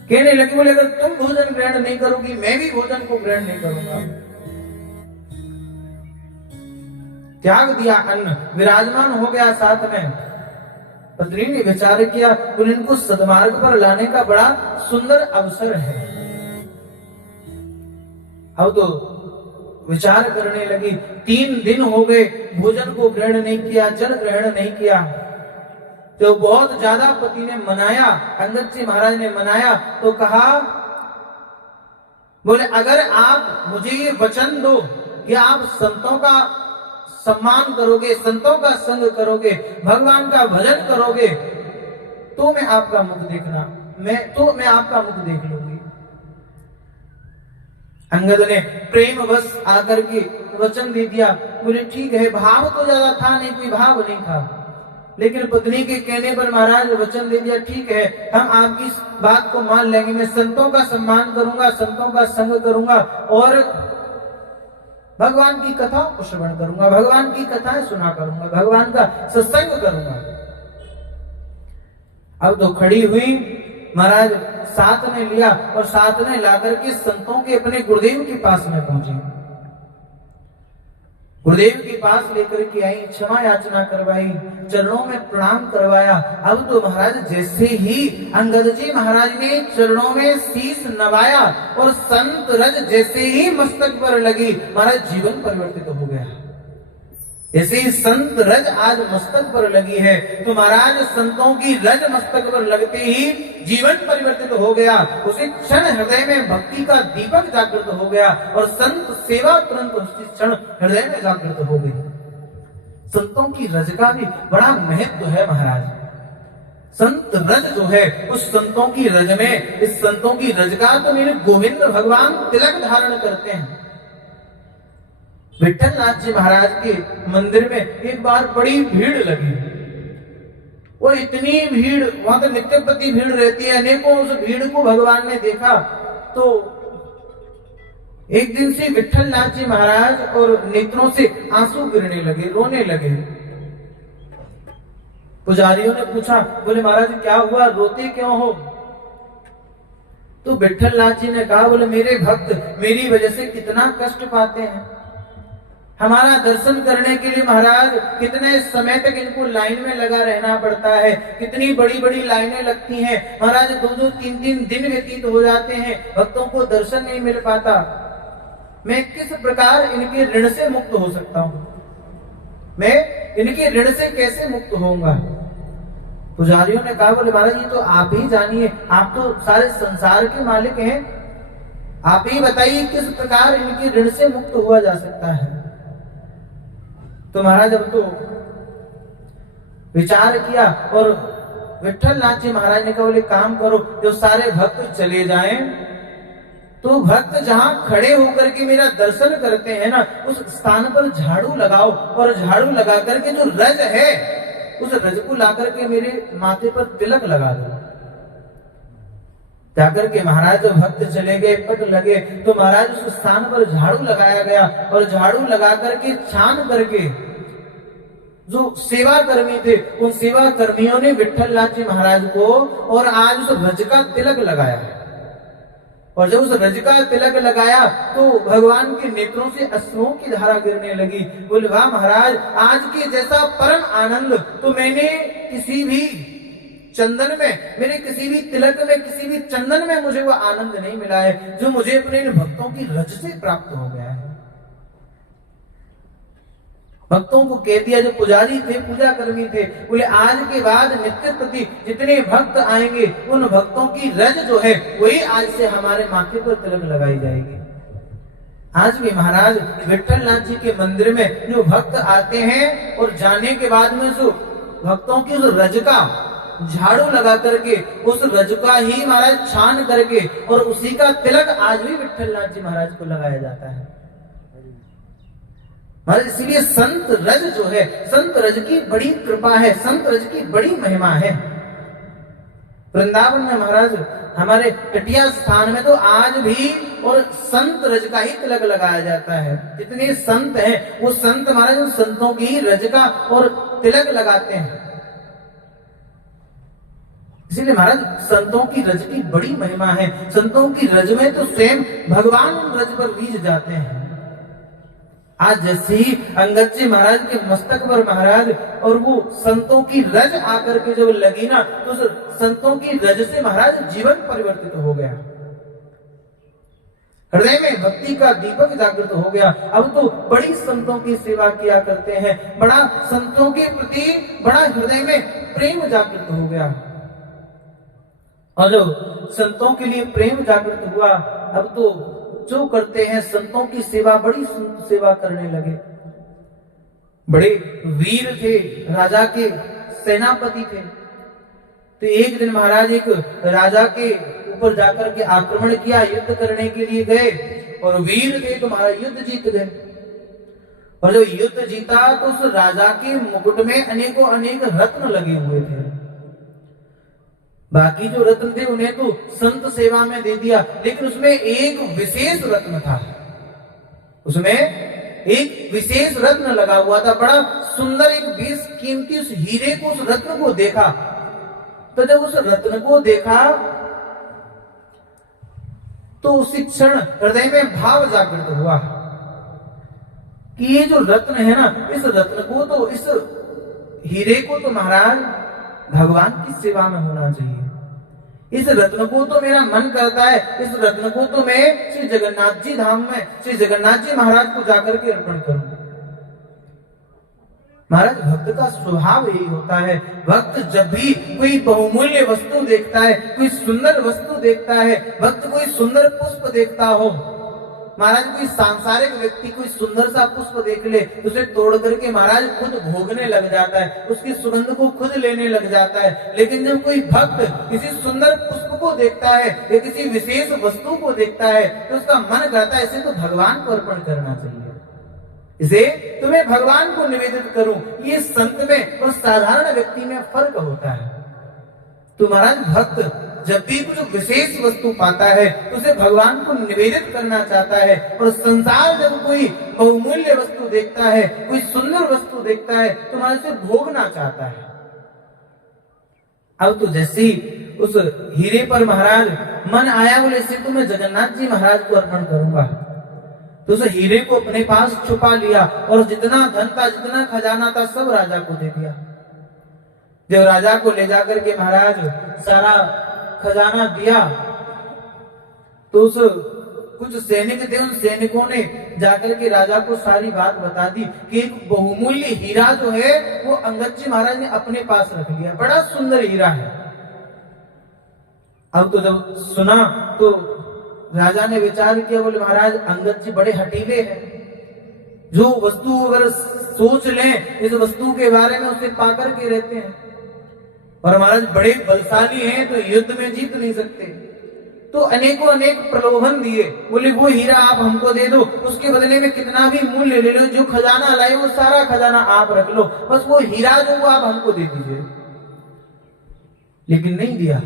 कहने लगे, बोले अगर तुम भोजन ग्रहण नहीं करोगी मैं भी भोजन को ग्रहण नहीं करूंगा। त्याग दिया अन्न, विराजमान हो गया साथ में। पत्नी ने विचार किया, बोले इनको सद्मार्ग पर लाने का बड़ा सुंदर अवसर है। अब तो विचार करने लगी, 3 दिन हो गए भोजन को ग्रहण नहीं किया, जल ग्रहण नहीं किया। तो बहुत ज्यादा पति ने मनाया, अंगद जी महाराज ने मनाया, तो कहा, बोले अगर आप मुझे ये वचन दो कि आप संतों का सम्मान करोगे, संतों का संग करोगे, भगवान का भजन करोगे, तो मैं आपका मुख देखना, मैं आपका मुख देख लूंगी। अंगद ने प्रेम बस आकर के वचन दे दिया। बोले ठीक है, भाव तो ज्यादा था नहीं, कोई भाव नहीं था, लेकिन पत्नी के कहने पर महाराज वचन दे दिया, ठीक है हम आपकी इस बात को मान लेंगे, मैं संतों का सम्मान करूंगा, संतों का संग करूंगा और भगवान की कथा को श्रवण करूंगा, भगवान की कथाएं सुना करूंगा, भगवान का सत्संग करूंगा। अब तो खड़ी हुई, महाराज साथ में लिया और साथ में लाकर के संतों के अपने गुरुदेव के पास में पहुंचे। गुरुदेव के पास लेकर के आई, क्षमा याचना करवाई, चरणों में प्रणाम करवाया। अब तो महाराज जैसे ही अंगद जी महाराज ने चरणों में शीश नवाया और संत रज जैसे ही मस्तक पर लगी, महाराज जीवन परिवर्तित हो गया। जैसे ही संत रज आज मस्तक पर लगी है तो महाराज संतों की रज मस्तक पर लगते ही जीवन परिवर्तित हो गया। उसी क्षण हृदय में भक्ति का दीपक जागृत हो गया और संत सेवा तुरंत उसी क्षण हृदय में जागृत हो गई। संतों की रज का भी बड़ा महत्व है महाराज। संत रज जो है, उस संतों की रज में, इस संतों की रज का तो मेरे गोविंद भगवान तिलक धारण करते हैं। विठल नाथ जी महाराज के मंदिर में एक बार बड़ी भीड़ लगी, वो इतनी भीड़, वहां तो नित्य प्रति भीड़ रहती है, अनेकों उस भीड़ को भगवान ने देखा। तो एक दिन से विठल नाथ जी महाराज और नेत्रों से आंसू गिरने लगे, रोने लगे। पुजारियों ने पूछा, बोले महाराज क्या हुआ, रोते क्यों हो? तो विठल नाथ जी ने कहा, बोले मेरे भक्त मेरी वजह से कितना कष्ट पाते हैं, हमारा दर्शन करने के लिए महाराज कितने समय तक इनको लाइन में लगा रहना पड़ता है, कितनी बड़ी बड़ी लाइनें लगती हैं महाराज, 2-2 3-3 दिन व्यतीत हो जाते हैं, भक्तों को दर्शन नहीं मिल पाता। मैं किस प्रकार इनके ऋण से मुक्त हो सकता हूं, मैं इनके ऋण से कैसे मुक्त होऊंगा? पुजारियों ने कहा, बोले महाराज ये तो आप ही जानिए, आप तो सारे संसार के मालिक हैं, आप ही बताइए किस प्रकार इनके ऋण से मुक्त हुआ जा सकता है। तो महाराज अब तो विचार किया और विठल नाथ जी महाराज ने कहा, बोले काम करो, जो सारे भक्त चले जाएं तो भक्त जहां खड़े होकर के मेरा दर्शन करते हैं ना, उस स्थान पर झाड़ू लगाओ, और झाड़ू लगा करके जो रज है उस रज को ला करके मेरे माथे पर तिलक लगा दो। जाकर के महाराज जो भक्त चले गए, पट लगे, तो महाराज उस स्थान पर झाड़ू लगाया गया, और झाड़ू लगा करके छान करके जो सेवा कर्मी थे उन सेवा कर्मियों ने विठल नाथ जी महाराज को और आज उस रज का तिलक लगाया। और जब उस रज का तिलक लगाया तो भगवान के नेत्रों से अश्रुओं की धारा गिरने लगी। बोले वाह महाराज, आज के जैसा परम आनंद तो मैंने किसी भी चंदन में, मेरे किसी भी तिलक में, किसी भी चंदन में मुझे वो आनंद नहीं मिला है जो मुझे अपने इन भक्तों की रज से प्राप्त हो गया है। भक्तों को कह दिया, जो पुजारी थे, पूजा कर्मी थे, बोले आज के बाद नित्य प्रति जितने भक्त आएंगे उन भक्तों की रज जो है वही आज से हमारे माथे पर तिलक लगाई जाएगी। आज भी महाराज विठल नाथ जी के मंदिर में जो भक्त आते हैं और जाने के बाद में जो भक्तों की उस रज का झाड़ू लगा करके, उस रज का ही महाराज छान करके और उसी का तिलक आज भी विठल नाथ जी महाराज को लगाया जाता है। महाराज इसलिए संत रज जो है, संत रज की बड़ी कृपा है, संत रज की बड़ी महिमा है। वृंदावन में महाराज हमारे कटिया स्थान में तो आज भी और संत रज का ही तिलक लगाया जाता है। जितने संत हैं वो संत महाराज उन संतों की ही रज का और तिलक लगाते हैं। इसीलिए महाराज संतों की रज की बड़ी महिमा है। संतों की रज में तो स्वयं भगवान उन रज पर रीझ जाते हैं। आज जैसे ही अंगद जी महाराज के मस्तक पर महाराज और वो संतों की रज आकर के जब लगी ना, तो संतों की रज से महाराज जीवन परिवर्तित हो गया, हृदय में भक्ति का दीपक जागृत हो गया। अब तो बड़ी संतों की सेवा किया करते हैं, बड़ा संतों के प्रति बड़ा हृदय में प्रेम जागृत हो गया। और जो संतों के लिए प्रेम जागृत हुआ, अब तो जो करते हैं संतों की सेवा, बड़ी सेवा करने लगे। बड़े वीर थे, राजा के सेनापति थे। तो एक दिन महाराज एक राजा के ऊपर जाकर के आक्रमण किया, युद्ध करने के लिए गए और वीर थे तो महाराज युद्ध जीत गए। और जब युद्ध जीता तो उस राजा के मुकुट में अनेकों अनेक रत्न लगे हुए थे। बाकी जो रत्न थे उन्हें तो संत सेवा में दे दिया, लेकिन उसमें एक विशेष रत्न था, उसमें एक विशेष रत्न लगा हुआ था, बड़ा सुंदर एक बेस कीमती उस हीरे को, उस रत्न को देखा। तो जब उस रत्न को देखा तो उसी क्षण हृदय में भाव जागृत हुआ कि ये जो रत्न है ना, इस रत्न को तो, इस हीरे को तो महाराज भगवान की सेवा में होना चाहिए। इस रत्न को तो मेरा मन करता है, इस रत्न को तो मैं श्री जगन्नाथ जी धाम में श्री जगन्नाथ जी महाराज को जाकर के अर्पण करूं। महाराज भक्त का स्वभाव यही होता है। भक्त जब भी कोई बहुमूल्य वस्तु देखता है, कोई सुंदर वस्तु देखता है, भक्त कोई सुंदर पुष्प देखता हो, महाराज कोई सांसारिक व्यक्ति कोई सुंदर सा पुष्प देख ले, उसे तोड़ करके महाराज खुद भोगने लग जाता है, उसकी सुगंध को खुद लेने लग जाता है। लेकिन जब कोई भक्त किसी सुंदर पुष्प को देखता है या किसी विशेष वस्तु को देखता है तो उसका मन करता है इसे तो भगवान को अर्पण करना चाहिए, इसे तुम्हें भगवान को निवेदित करूं। ये संत में और साधारण व्यक्ति में फर्क होता है। तो महाराज भक्त जब भी कुछ विशेष वस्तु पाता है तो उसे भगवान को निवेदित करना चाहता है। और संसार जब कोई बहुमूल्य वस्तु देखता है, कोई सुंदर वस्तु देखता है तो महाराज उसे भोगना चाहता है। अब तो जैसे ही उस हीरे पर महाराज मन आया, बोले इसे तो मैं जगन्नाथ जी महाराज को अर्पण करूंगा। तो उस हीरे को अपने पास छुपा लिया और जितना धन था, जितना खजाना था, सब राजा को दे दिया। जब राजा को ले जाकर के महाराज सारा खजाना दिया तो उस कुछ सैनिक थे, उन सैनिकों ने जाकर के राजा को सारी बात बता दी कि एक बहुमूल्य हीरा जो है वो अंगद जी महाराज ने अपने पास रख लिया, बड़ा सुंदर हीरा है। अब तो जब सुना तो राजा ने विचार किया, बोले महाराज अंगद जी बड़े हठीले हैं, जो वस्तु अगर सोच लें इस वस्तु के बारे में उसे पाकर के रहते हैं, और महाराज बड़े बलशाली हैं तो युद्ध में जीत नहीं सकते। तो अनेकों अनेक प्रलोभन दिए, बोले वो हीरा आप हमको दे दो, उसके बदले में कितना भी मूल्य ले लो, जो खजाना लाए वो सारा खजाना आप रख लो, बस वो हीरा जो वो आप हमको दे दीजिए। लेकिन नहीं दिया।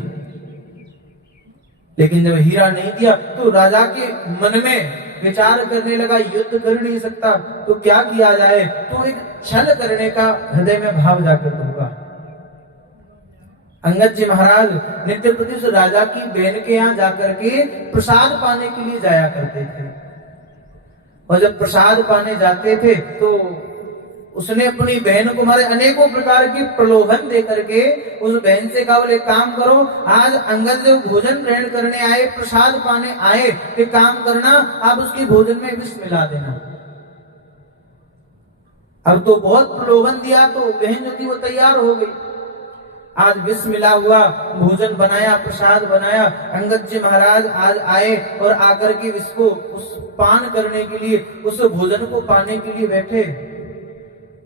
लेकिन जब हीरा नहीं दिया तो राजा के मन में विचार करने लगा, युद्ध कर नहीं सकता तो क्या किया जाए, तो एक छल करने का हृदय में भाव जागृत होगा। अंगद जी महाराज नित्य प्रति उस राजा की बहन के यहाँ जाकर के प्रसाद पाने के लिए जाया करते थे, और जब प्रसाद पाने जाते थे तो उसने अपनी बहन को मारे अनेकों प्रकार की प्रलोभन दे करके उस बहन से कहा, बोले काम करो, आज अंगद जब भोजन ग्रहण करने आए, प्रसाद पाने आए, तो काम करना आप उसके भोजन में विष मिला देना। अब तो बहुत प्रलोभन दिया तो बहन जो थी वो तैयार हो गई। आज विष मिला हुआ भोजन बनाया, प्रसाद बनाया, अंगद जी महाराज आज आए और आकर के विष को उस पान करने के लिए, उस भोजन को पाने के लिए बैठे।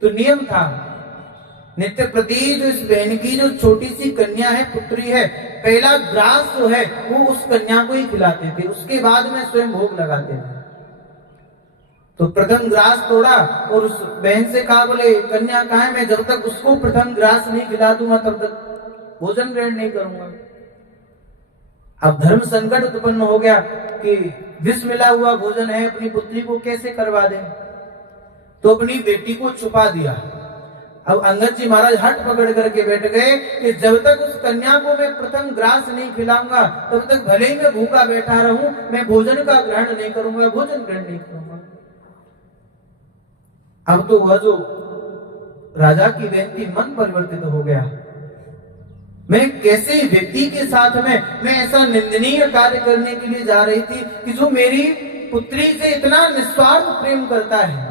तो नियम था नित्य प्रति जो इस बहन की जो छोटी सी कन्या है, पुत्री है, पहला ग्रास जो है वो उस कन्या को ही खिलाते थे, उसके बाद में स्वयं भोग लगाते थे। तो प्रथम ग्रास तोड़ा और उस बहन से कहा, बोले कन्या कहाँ है, मैं जब तक उसको प्रथम ग्रास नहीं खिला दूंगा तब तक भोजन ग्रहण नहीं करूंगा। अब धर्म संकट उत्पन्न हो गया कि विष मिला हुआ भोजन है, अपनी पुत्री को कैसे करवा दें, तो अपनी बेटी को छुपा दिया। अब अंगद जी महाराज हट पकड़ करके बैठ गए कि जब तक उस कन्या को मैं प्रथम ग्रास नहीं खिलाऊंगा तब तक भले ही मैं भूखा बैठा रहूं, मैं भोजन का ग्रहण नहीं करूंगा, भोजन ग्रहण नहीं करूंगा। अब तो वह जो राजा की बहन की मन परिवर्तित हो गया, मैं कैसे व्यक्ति के साथ में मैं ऐसा निंदनीय कार्य करने के लिए जा रही थी कि जो मेरी पुत्री से इतना निस्वार्थ प्रेम करता है,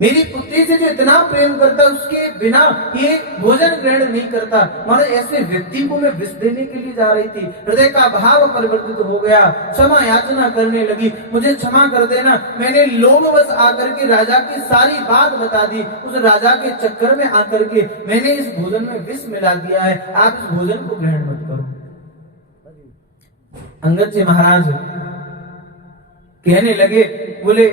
मेरी पुत्री से जो इतना प्रेम करता है, उसके बिना ये भोजन ग्रहण नहीं करता। मानो ऐसे व्यक्ति को मैं विष देने के लिए जा रही थी। हृदय का भाव परिवर्तित हो गया, क्षमा याचना करने लगी, मुझे क्षमा कर देना, मैंने लोभवश आकर के राजा की सारी बात बता दी, उस राजा के चक्कर में आकर के मैंने इस भोजन में विष मिला दिया है, आप इस भोजन को ग्रहण मत करो। अंगद जी महाराज कहने लगे, बोले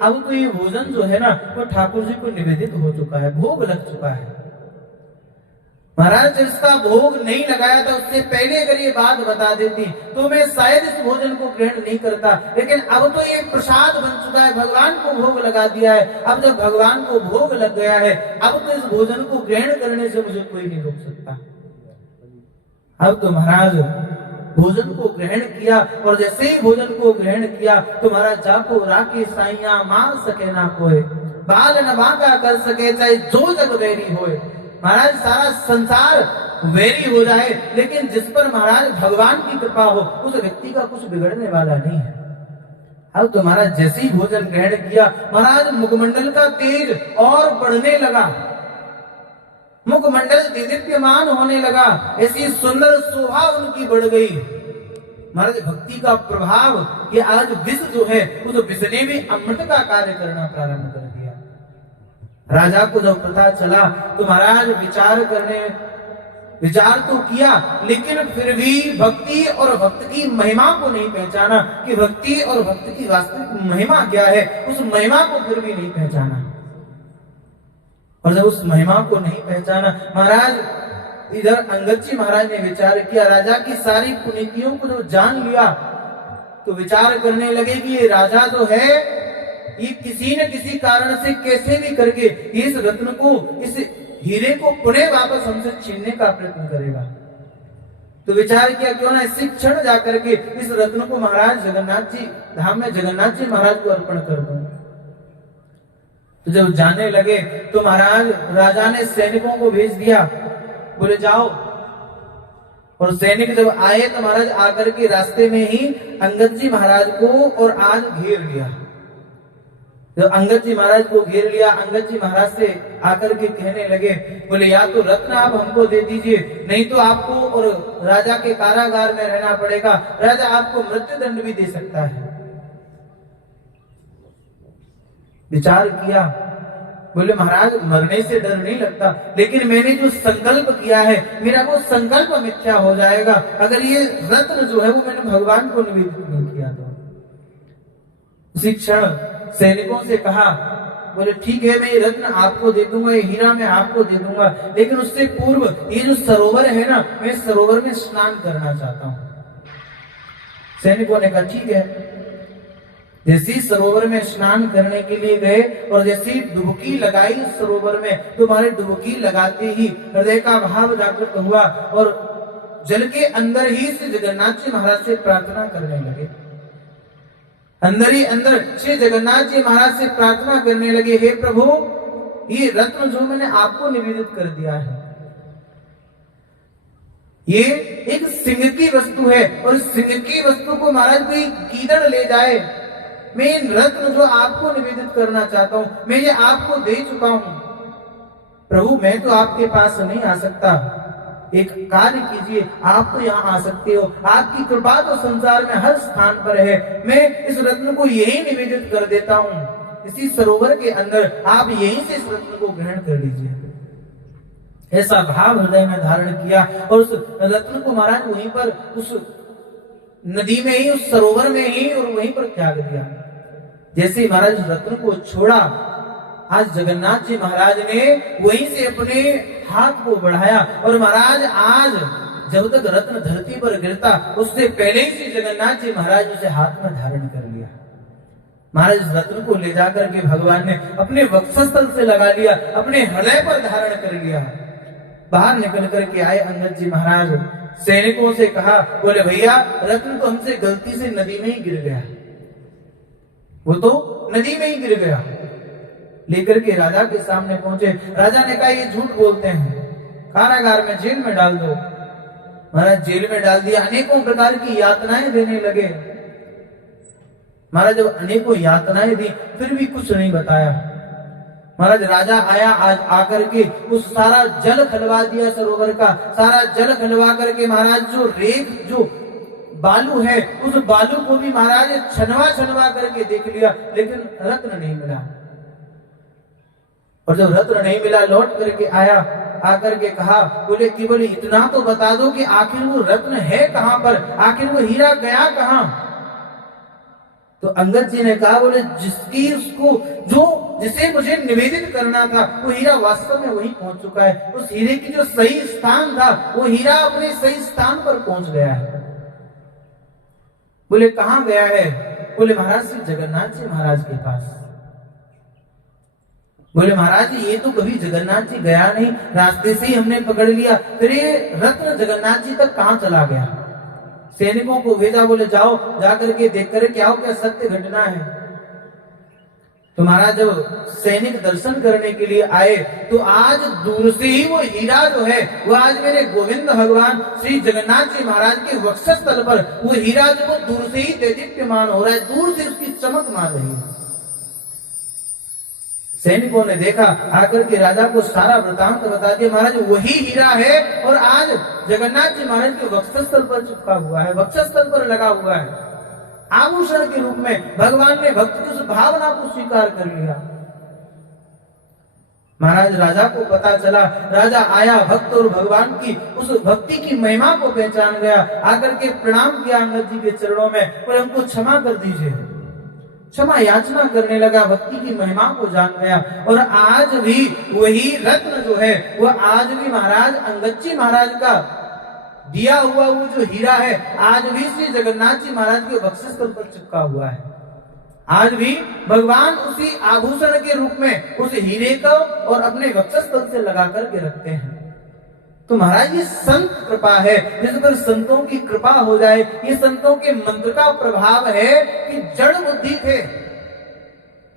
अब तो ये भोजन जो है ना वो ठाकुर जी को निवेदित हो चुका है, भोग लग चुका है। महाराज जब इसका भोग नहीं लगाया था उससे पहले अगर ये बात बता देती तो मैं शायद इस भोजन को ग्रहण नहीं करता, लेकिन अब तो ये प्रसाद बन चुका है, भगवान को भोग लगा दिया है। अब जब भगवान को भोग लग गया है, अब तो इस भोजन को ग्रहण करने से मुझे कोई नहीं रोक सकता। अब तो महाराज भोजन को ग्रहण किया, और जैसे ही भोजन को ग्रहण किया तो महाराज जाको राके साइया मार सके ना कोई, बाल न बांका कर सके चाहे जो जग वैरी होए। महाराज सारा संसार वैरी हो जाए, लेकिन जिस पर महाराज भगवान की कृपा हो उस व्यक्ति का कुछ बिगड़ने वाला नहीं है। अब तो महाराज जैसे ही भोजन ग्रहण किया, महाराज मुखमंडल का तेज और बढ़ने लगा, मुखमंडल दीप्यमान होने लगा, ऐसी सुंदर शोभा उनकी बढ़ गई। महाराज भक्ति का प्रभाव कि आज विष जो है उस विष ने भी अमृत का कार्य करना प्रारंभ कर दिया। राजा को जब पता चला तो महाराज विचार तो किया, लेकिन फिर भी भक्ति और भक्त की महिमा को नहीं पहचाना कि भक्ति और भक्त की वास्तविक महिमा क्या है, उस महिमा को फिर भी नहीं पहचाना। और जब उस महिमा को नहीं पहचाना, महाराज इधर अंगद जी महाराज ने विचार किया, राजा की सारी कुनीतियों को जो जान लिया तो विचार करने लगे कि ये राजा जो है ये किसी न किसी कारण से कैसे भी करके इस रत्न को, इस हीरे को पुनः वापस हमसे छीनने का प्रयत्न करेगा। तो विचार किया क्यों ना इसी क्षण जाकर के इस रत्न को महाराज जगन्नाथ जी धाम में जगन्नाथ जी महाराज को अर्पण कर दूं। तो जब जाने लगे तो महाराज राजा ने सैनिकों को भेज दिया, बोले जाओ। और सैनिक जब आए तो महाराज आकर के रास्ते में ही अंगद जी महाराज को और आज घेर लिया। जब अंगद जी महाराज को घेर लिया, अंगद जी महाराज से आकर के कहने लगे, बोले या तो रत्न आप हमको दे दीजिए, नहीं तो आपको और राजा के कारागार में रहना पड़ेगा, राजा आपको मृत्यु दंड भी दे सकता है। विचार किया, बोले महाराज मरने से डर नहीं लगता, लेकिन मैंने जो संकल्प किया है मेरा वो संकल्प मिथ्या हो जाएगा अगर ये रत्न जो है वो मैंने भगवान को निवेदित नहीं किया तो। उसी क्षण सैनिकों से कहा, बोले ठीक है मैं ये रत्न आपको दे दूंगा, ये हीरा मैं आपको दे दूंगा, लेकिन उससे पूर्व ये जो सरोवर है ना, मैं सरोवर में स्नान करना चाहता हूं। सैनिकों ने कहा ठीक है। जैसी सरोवर में स्नान करने के लिए गए और जैसी डुबकी लगाई सरोवर में, तो हमारे डुबकी लगाते ही हृदय का भाव जागृत हुआ और जल के अंदर ही से जगन्नाथ जी महाराज से प्रार्थना करने लगे। अंदर ही अंदर श्री जगन्नाथ जी महाराज से प्रार्थना करने लगे, हे प्रभु ये रत्न जो मैंने आपको निवेदित कर दिया है ये एक सिंह की वस्तु है, और इस सिंह की वस्तु को महाराज कोई गीदड़ ले जाए, मैं इन रत्न जो आपको निवेदित करना चाहता हूं मैं ये आपको दे चुका हूं। प्रभु मैं तो आपके पास नहीं आ सकता, एक कार्य कीजिए, आप तो यहाँ आ सकते हो, आपकी कृपा तो संसार में हर स्थान पर है, मैं इस रत्न को यही निवेदित कर देता हूँ इसी सरोवर के अंदर, आप यहीं से इस रत्न को ग्रहण कर लीजिए। ऐसा भाव हृदय में धारण किया और उस रत्न को महाराज वहीं पर उस नदी में ही, उस सरोवर में ही और वहीं पर त्याग दिया। जैसे ही महाराज रत्न को छोड़ा, आज जगन्नाथ जी महाराज ने वहीं से अपने हाथ को बढ़ाया और महाराज आज जब तक रत्न धरती पर गिरता उससे पहले ही जगन्नाथ जी महाराज उसे हाथ में धारण कर लिया। महाराज रत्न को ले जाकर के भगवान ने अपने वक्षस्थल से लगा लिया, अपने हृदय पर धारण कर लिया। बाहर निकल करके आए अंगद जी महाराज, सैनिकों से कहा, बोले भैया रत्न तो हमसे गलती से नदी में ही गिर गया, वो तो नदी में ही गिर गया। लेकर के राजा के सामने पहुंचे, राजा ने कहा ये झूठ बोलते हैं, कारागार में जेल में डाल दो। महाराज जेल में डाल दिया, अनेकों प्रकार की यातनाएं देने लगे। महाराज जब अनेकों यातनाएं दी फिर भी कुछ नहीं बताया। महाराज राजा आया, आज आकर के उस सारा जल खलवा दिया सरोवर का, सारा जल खलवा करके महाराज जो रेत जो बालू है उस बालू को भी महाराज छनवा करके देख लिया, लेकिन रत्न नहीं मिला। और जब रत्न नहीं मिला लौट करके आया, आकर के कहा, बोले केवल इतना तो बता दो कि आखिर वो रत्न है कहां पर, आखिर वो हीरा गया कहां। तो अंगद जी ने कहा, बोले जिसकी उसको जो जिसे मुझे निवेदित करना था वो हीरा वास्तव में वहीं पहुंच चुका है, उस हीरे की जो सही स्थान था वो हीरा अपने सही स्थान पर पहुंच गया है। बोले कहां गया है? बोले महाराज श्री जगन्नाथ जी महाराज के पास। बोले महाराज ये तो कभी जगन्नाथ जी गया नहीं, रास्ते से ही हमने पकड़ लिया, फिर ये रत्न जगन्नाथ जी तक कहां चला गया? सैनिकों को भेजा, बोले जाओ जाकर के देख कर क्या हो, क्या सत्य घटना है। तो महाराज जब सैनिक दर्शन करने के लिए आए तो आज दूर से ही वो हीरा जो है वो आज मेरे गोविंद भगवान श्री जगन्नाथ जी महाराज के वक्षस्थल पर वो हीरा जो वो दूर से ही देदीप्यमान हो रहा है, दूर से उसकी चमक मार रही है। सैनिकों ने देखा, आकर के राजा को सारा वृतांत बता दिया, महाराज वही हीरा है और आज जगन्नाथ जी महाराज के वक्षस्थल पर चिपका हुआ है, वक्षस्थल पर लगा हुआ है। आभूषण के रूप में भगवान ने भक्त की उस भावना को स्वीकार कर लिया। महाराज राजा को पता चला, राजा आया, भक्त और भगवान की उस भक्ति की महिमा को पहचान गया, आकर के प्रणाम किया अंगद जी के चरणों में, और हमको क्षमा कर दीजिए, क्षमा याचना करने लगा, भक्ति की महिमा को जान गया। और आज भी वही रत्न जो है वह आज भी महाराज अंगद जी महाराज का दिया हुआ वो जो हीरा है आज भी श्री जगन्नाथ जी महाराज के वक्षस्थल पर चिपका हुआ है। आज भी भगवान उसी आभूषण के रूप में उस हीरे को और अपने वक्षस्थल से लगा करके रखते हैं। तो महाराज ये संत कृपा है, जिस पर संतों की कृपा हो जाए। ये संतों के मंत्र का प्रभाव है कि जड़ बुद्धि थे,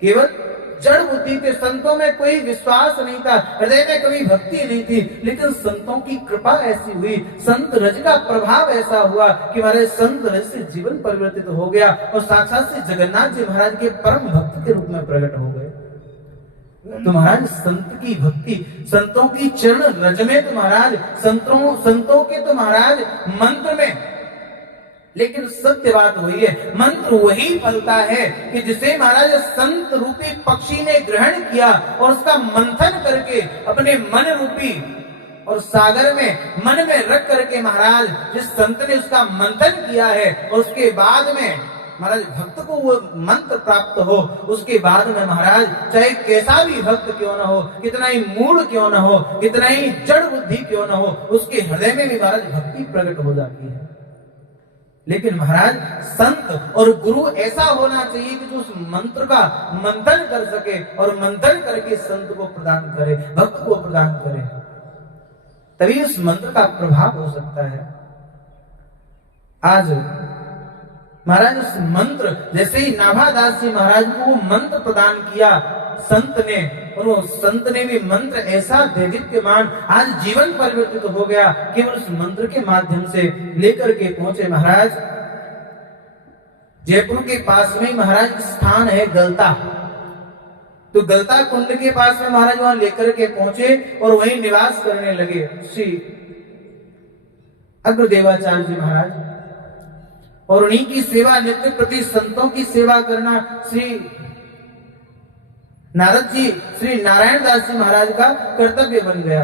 केवल जड़ बुद्धि थे, संतों में कोई विश्वास नहीं था, हृदय में कभी भक्ति नहीं थी, लेकिन संतों की कृपा ऐसी हुई, संत रज का प्रभाव ऐसा हुआ कि हमारे संत रज से जीवन परिवर्तित हो गया और साक्षात से जगन्नाथ जी महाराज के परम भक्त के रूप में प्रकट हो गए। तो महाराज संत की भक्ति, संतों की चरण रज में तो महाराज, संतों के तो महाराज मंत्र में, लेकिन सत्य बात वही है, मंत्र वही फलता है कि जिसे महाराज संत रूपी पक्षी ने ग्रहण किया और उसका मंथन करके अपने मन रूपी और सागर में मन में रख करके महाराज जिस संत ने उसका मंथन किया है और उसके बाद में महाराज भक्त को वो मंत्र प्राप्त हो, उसके बाद में महाराज चाहे कैसा भी भक्त क्यों ना हो, कितना ही मूढ़ क्यों ना हो, कितना ही जड़ बुद्धि क्यों ना हो, उसके हृदय में भी महाराज भक्ति प्रकट हो जाती है। लेकिन महाराज संत और गुरु ऐसा होना चाहिए कि जो उस मंत्र का मंथन कर सके और मंथन करके संत को प्रदान करे, भक्त को प्रदान करे, तभी उस मंत्र का प्रभाव हो सकता है। आज महाराज उस मंत्र, जैसे ही नाभादास जी महाराज को वो मंत्र प्रदान किया संत ने, और वो संत ने भी मंत्र ऐसा दैदिप्यमान आज जीवन परिवर्तित हो गया, केवल उस मंत्र के माध्यम से लेकर के पहुंचे महाराज जयपुर के पास में महाराज स्थान है गलता, तो गलता कुंड के पास में महाराज वहां लेकर के पहुंचे और वहीं निवास करने लगे श्री अग्रदेवाचार्य जी महाराज, और उन्हीं की सेवा, नित्य प्रति संतों की सेवा करना श्री नारद जी, श्री नारायण दास जी महाराज का कर्तव्य बन गया।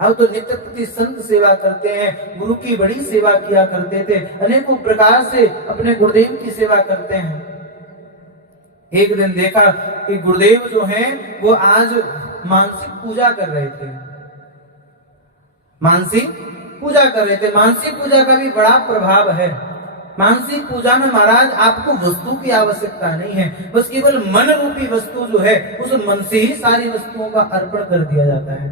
अब तो नित्य प्रति संत सेवा करते हैं, गुरु की बड़ी सेवा किया करते थे, अनेकों प्रकार से अपने गुरुदेव की सेवा करते हैं। एक दिन देखा कि गुरुदेव जो हैं वो आज मानसिक पूजा कर रहे थे, मानसिक पूजा कर रहे थे। मानसिक पूजा का भी बड़ा प्रभाव है। मानसिक पूजा में महाराज आपको वस्तु की आवश्यकता नहीं है, बस केवल मन रूपी वस्तु जो है उस मन से ही सारी वस्तुओं का अर्पण कर दिया जाता है।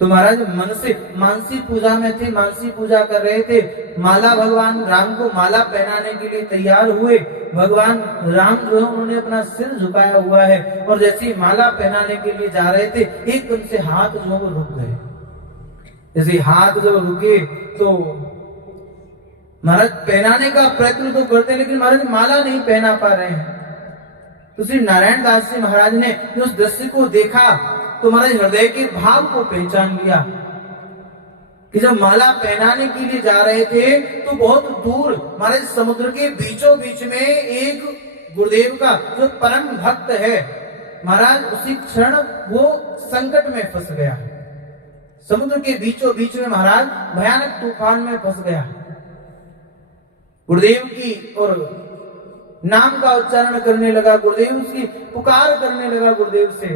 तो महाराज मन से मानसिक पूजा में थे, मानसिक पूजा कर रहे थे, माला भगवान राम को माला पहनाने के लिए तैयार हुए। भगवान राम जो है उन्होंने अपना सिर झुकाया हुआ है और जैसे ही माला पहनाने के लिए जा रहे थे एकदम से हाथ जो है वो रुक गए। जैसे हाथ जब रुके तो महाराज पहनाने का प्रयत्न तो करते हैं, लेकिन महाराज माला नहीं पहना पा रहे हैं। तो श्री नारायण दास जी महाराज ने उस दृश्य को देखा तो महाराज हृदय के भाव को पहचान लिया कि जब माला पहनाने के लिए जा रहे थे तो बहुत दूर महाराज समुद्र के बीचों बीच में एक गुरुदेव का जो परम भक्त है महाराज उसी क्षण वो संकट में फंस गया। समुद्र के बीचों बीच में महाराज भयानक तूफान में फंस गया। गुरुदेव की और नाम का उच्चारण करने लगा, गुरुदेव उसकी पुकार करने लगा गुरुदेव से।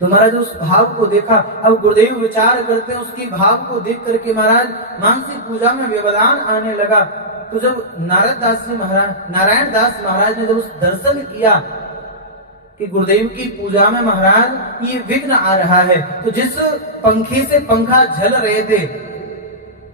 तो महाराज उस भाव को देखा। अब गुरुदेव विचार करते हैं, उसकी भाव को देख करके महाराज मानसिक पूजा में व्यवधान आने लगा। तो जब नारायण दास महाराज ने जब उस दर्शन किया कि गुरुदेव की पूजा में महाराज ये विघ्न आ रहा है, तो जिस पंखे से पंखा झल रहे थे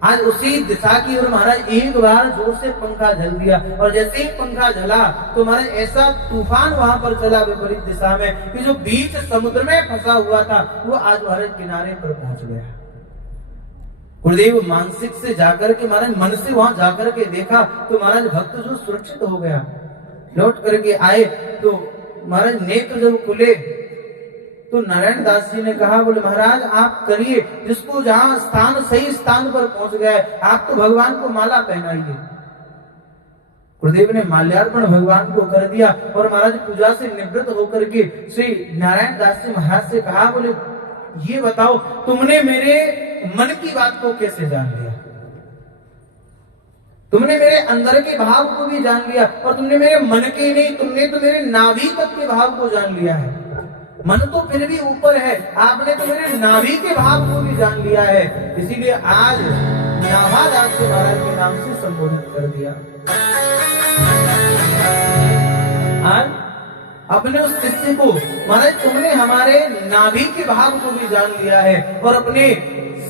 आज उसी दिशा की ओर महाराज एक बार जोर से पंखा झल दिया, और जैसे ही पंखा झला तो महाराज ऐसा तूफान वहां पर चला विपरीत दिशा में कि जो बीच समुद्र में फंसा हुआ था वो आज महाराज किनारे पर पहुंच गया। गुरुदेव मानसिक से जाकर के महाराज मन से वहां जाकर के देखा तो महाराज भक्त जो सुरक्षित हो गया। लौट करके आए तो महाराज नेत्र जब खुले तो नारायण दास जी ने कहा, बोले महाराज आप करिए, जिसको जहां स्थान सही स्थान पर पहुंच गए आप तो भगवान को माला पहनाइए। गुरुदेव ने माल्यार्पण भगवान को कर दिया और महाराज पूजा से निवृत्त होकर के श्री नारायण दास जी महाराज से कहा, बोले ये बताओ तुमने मेरे मन की बात को कैसे जान लिया? तुमने मेरे अंदर के भाव को भी जान लिया और तुमने मेरे मन के नहीं, तुमने तो मेरे नाभि तक के भाव को जान लिया है। मन तो फिर भी ऊपर है, आपने तो मेरे नाभि के भाव को भी जान लिया है। इसीलिए आज नाभादास जी महाराज के नाम से संबोधित कर दिया। आज अपने उस शिष्य को, महाराज तुमने हमारे नाभि के भाव को भी जान लिया है और अपने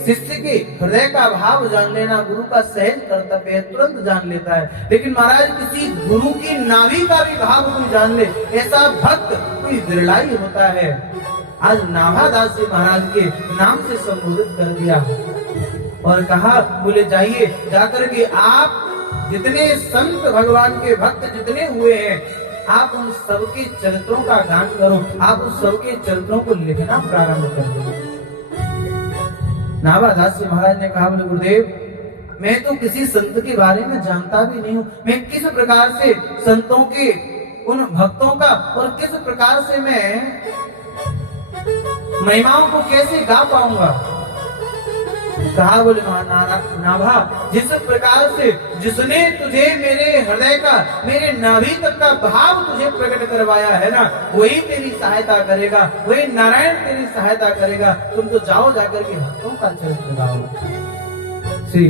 शिष्य के हृदय का भाव जान लेना गुरु का सहज कर्तव्य है, तुरंत जान लेता है। लेकिन महाराज किसी गुरु की नाभि का भी भाव कोई जान ले, ऐसा भक्त कोई विरला ही होता है। आज नाभादास जी महाराज के नाम से संबोधित कर दिया और कहा, बोले जाइए जाकर के आप जितने संत भगवान के भक्त जितने हुए हैं, आप उन सबके चरित्रों का गान करो, आप उन सबके चरित्रों को लिखना प्रारंभ कर दो। नाभादास जी महाराज ने कहा, बोले गुरुदेव मैं तो किसी संत के बारे में जानता भी नहीं हूँ, मैं किस प्रकार से संतों के उन भक्तों का और किस प्रकार से मैं महिमाओं को कैसे गा पाऊंगा। कहा, बोले नाभा जिस प्रकार से जिसने तुझे मेरे हृदय का, मेरे नाभि तक का भाव तुझे प्रकट करवाया है ना, वही तेरी सहायता करेगा, वही नारायण तेरी सहायता करेगा। तुम तो जाओ जाकर के भक्तों का चरित्र गाओ। श्री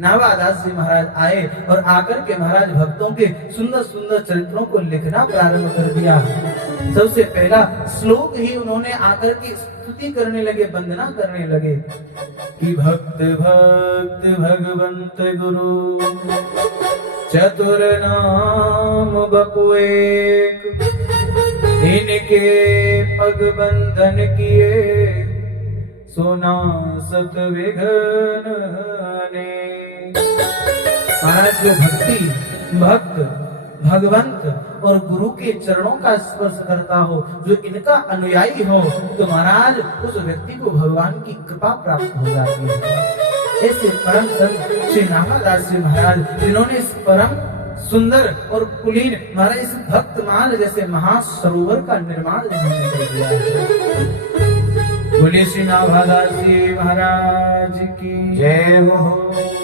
नाभादास जी महाराज आए और आकर के महाराज भक्तों के सुंदर सुंदर चरित्रों को लिखना प्रारंभ कर दिया। सबसे पहला श्लोक ही उन्होंने आकर के स्तुति करने लगे, वंदना करने लगे कि भक्त भक्त भगवंत गुरु चतुर नाम बपु एक, इनके पग बंधन किए सोना सत विघ्न ने। महाराज जो भक्ति भक्त भगवंत और गुरु के चरणों का स्पर्श करता हो, जो इनका अनुयायी हो, तो महाराज उस व्यक्ति को भगवान की कृपा प्राप्त हो जाती है। ऐसे परम संत श्री नाभादास जी महाराज, जिन्होंने इस परम सुंदर और कुलीन महाराज इस भक्तमाल जैसे महासरोवर का निर्माण जिन्होंने कर दिया है। बोले श्री नाभादास जी महाराज की जय हो।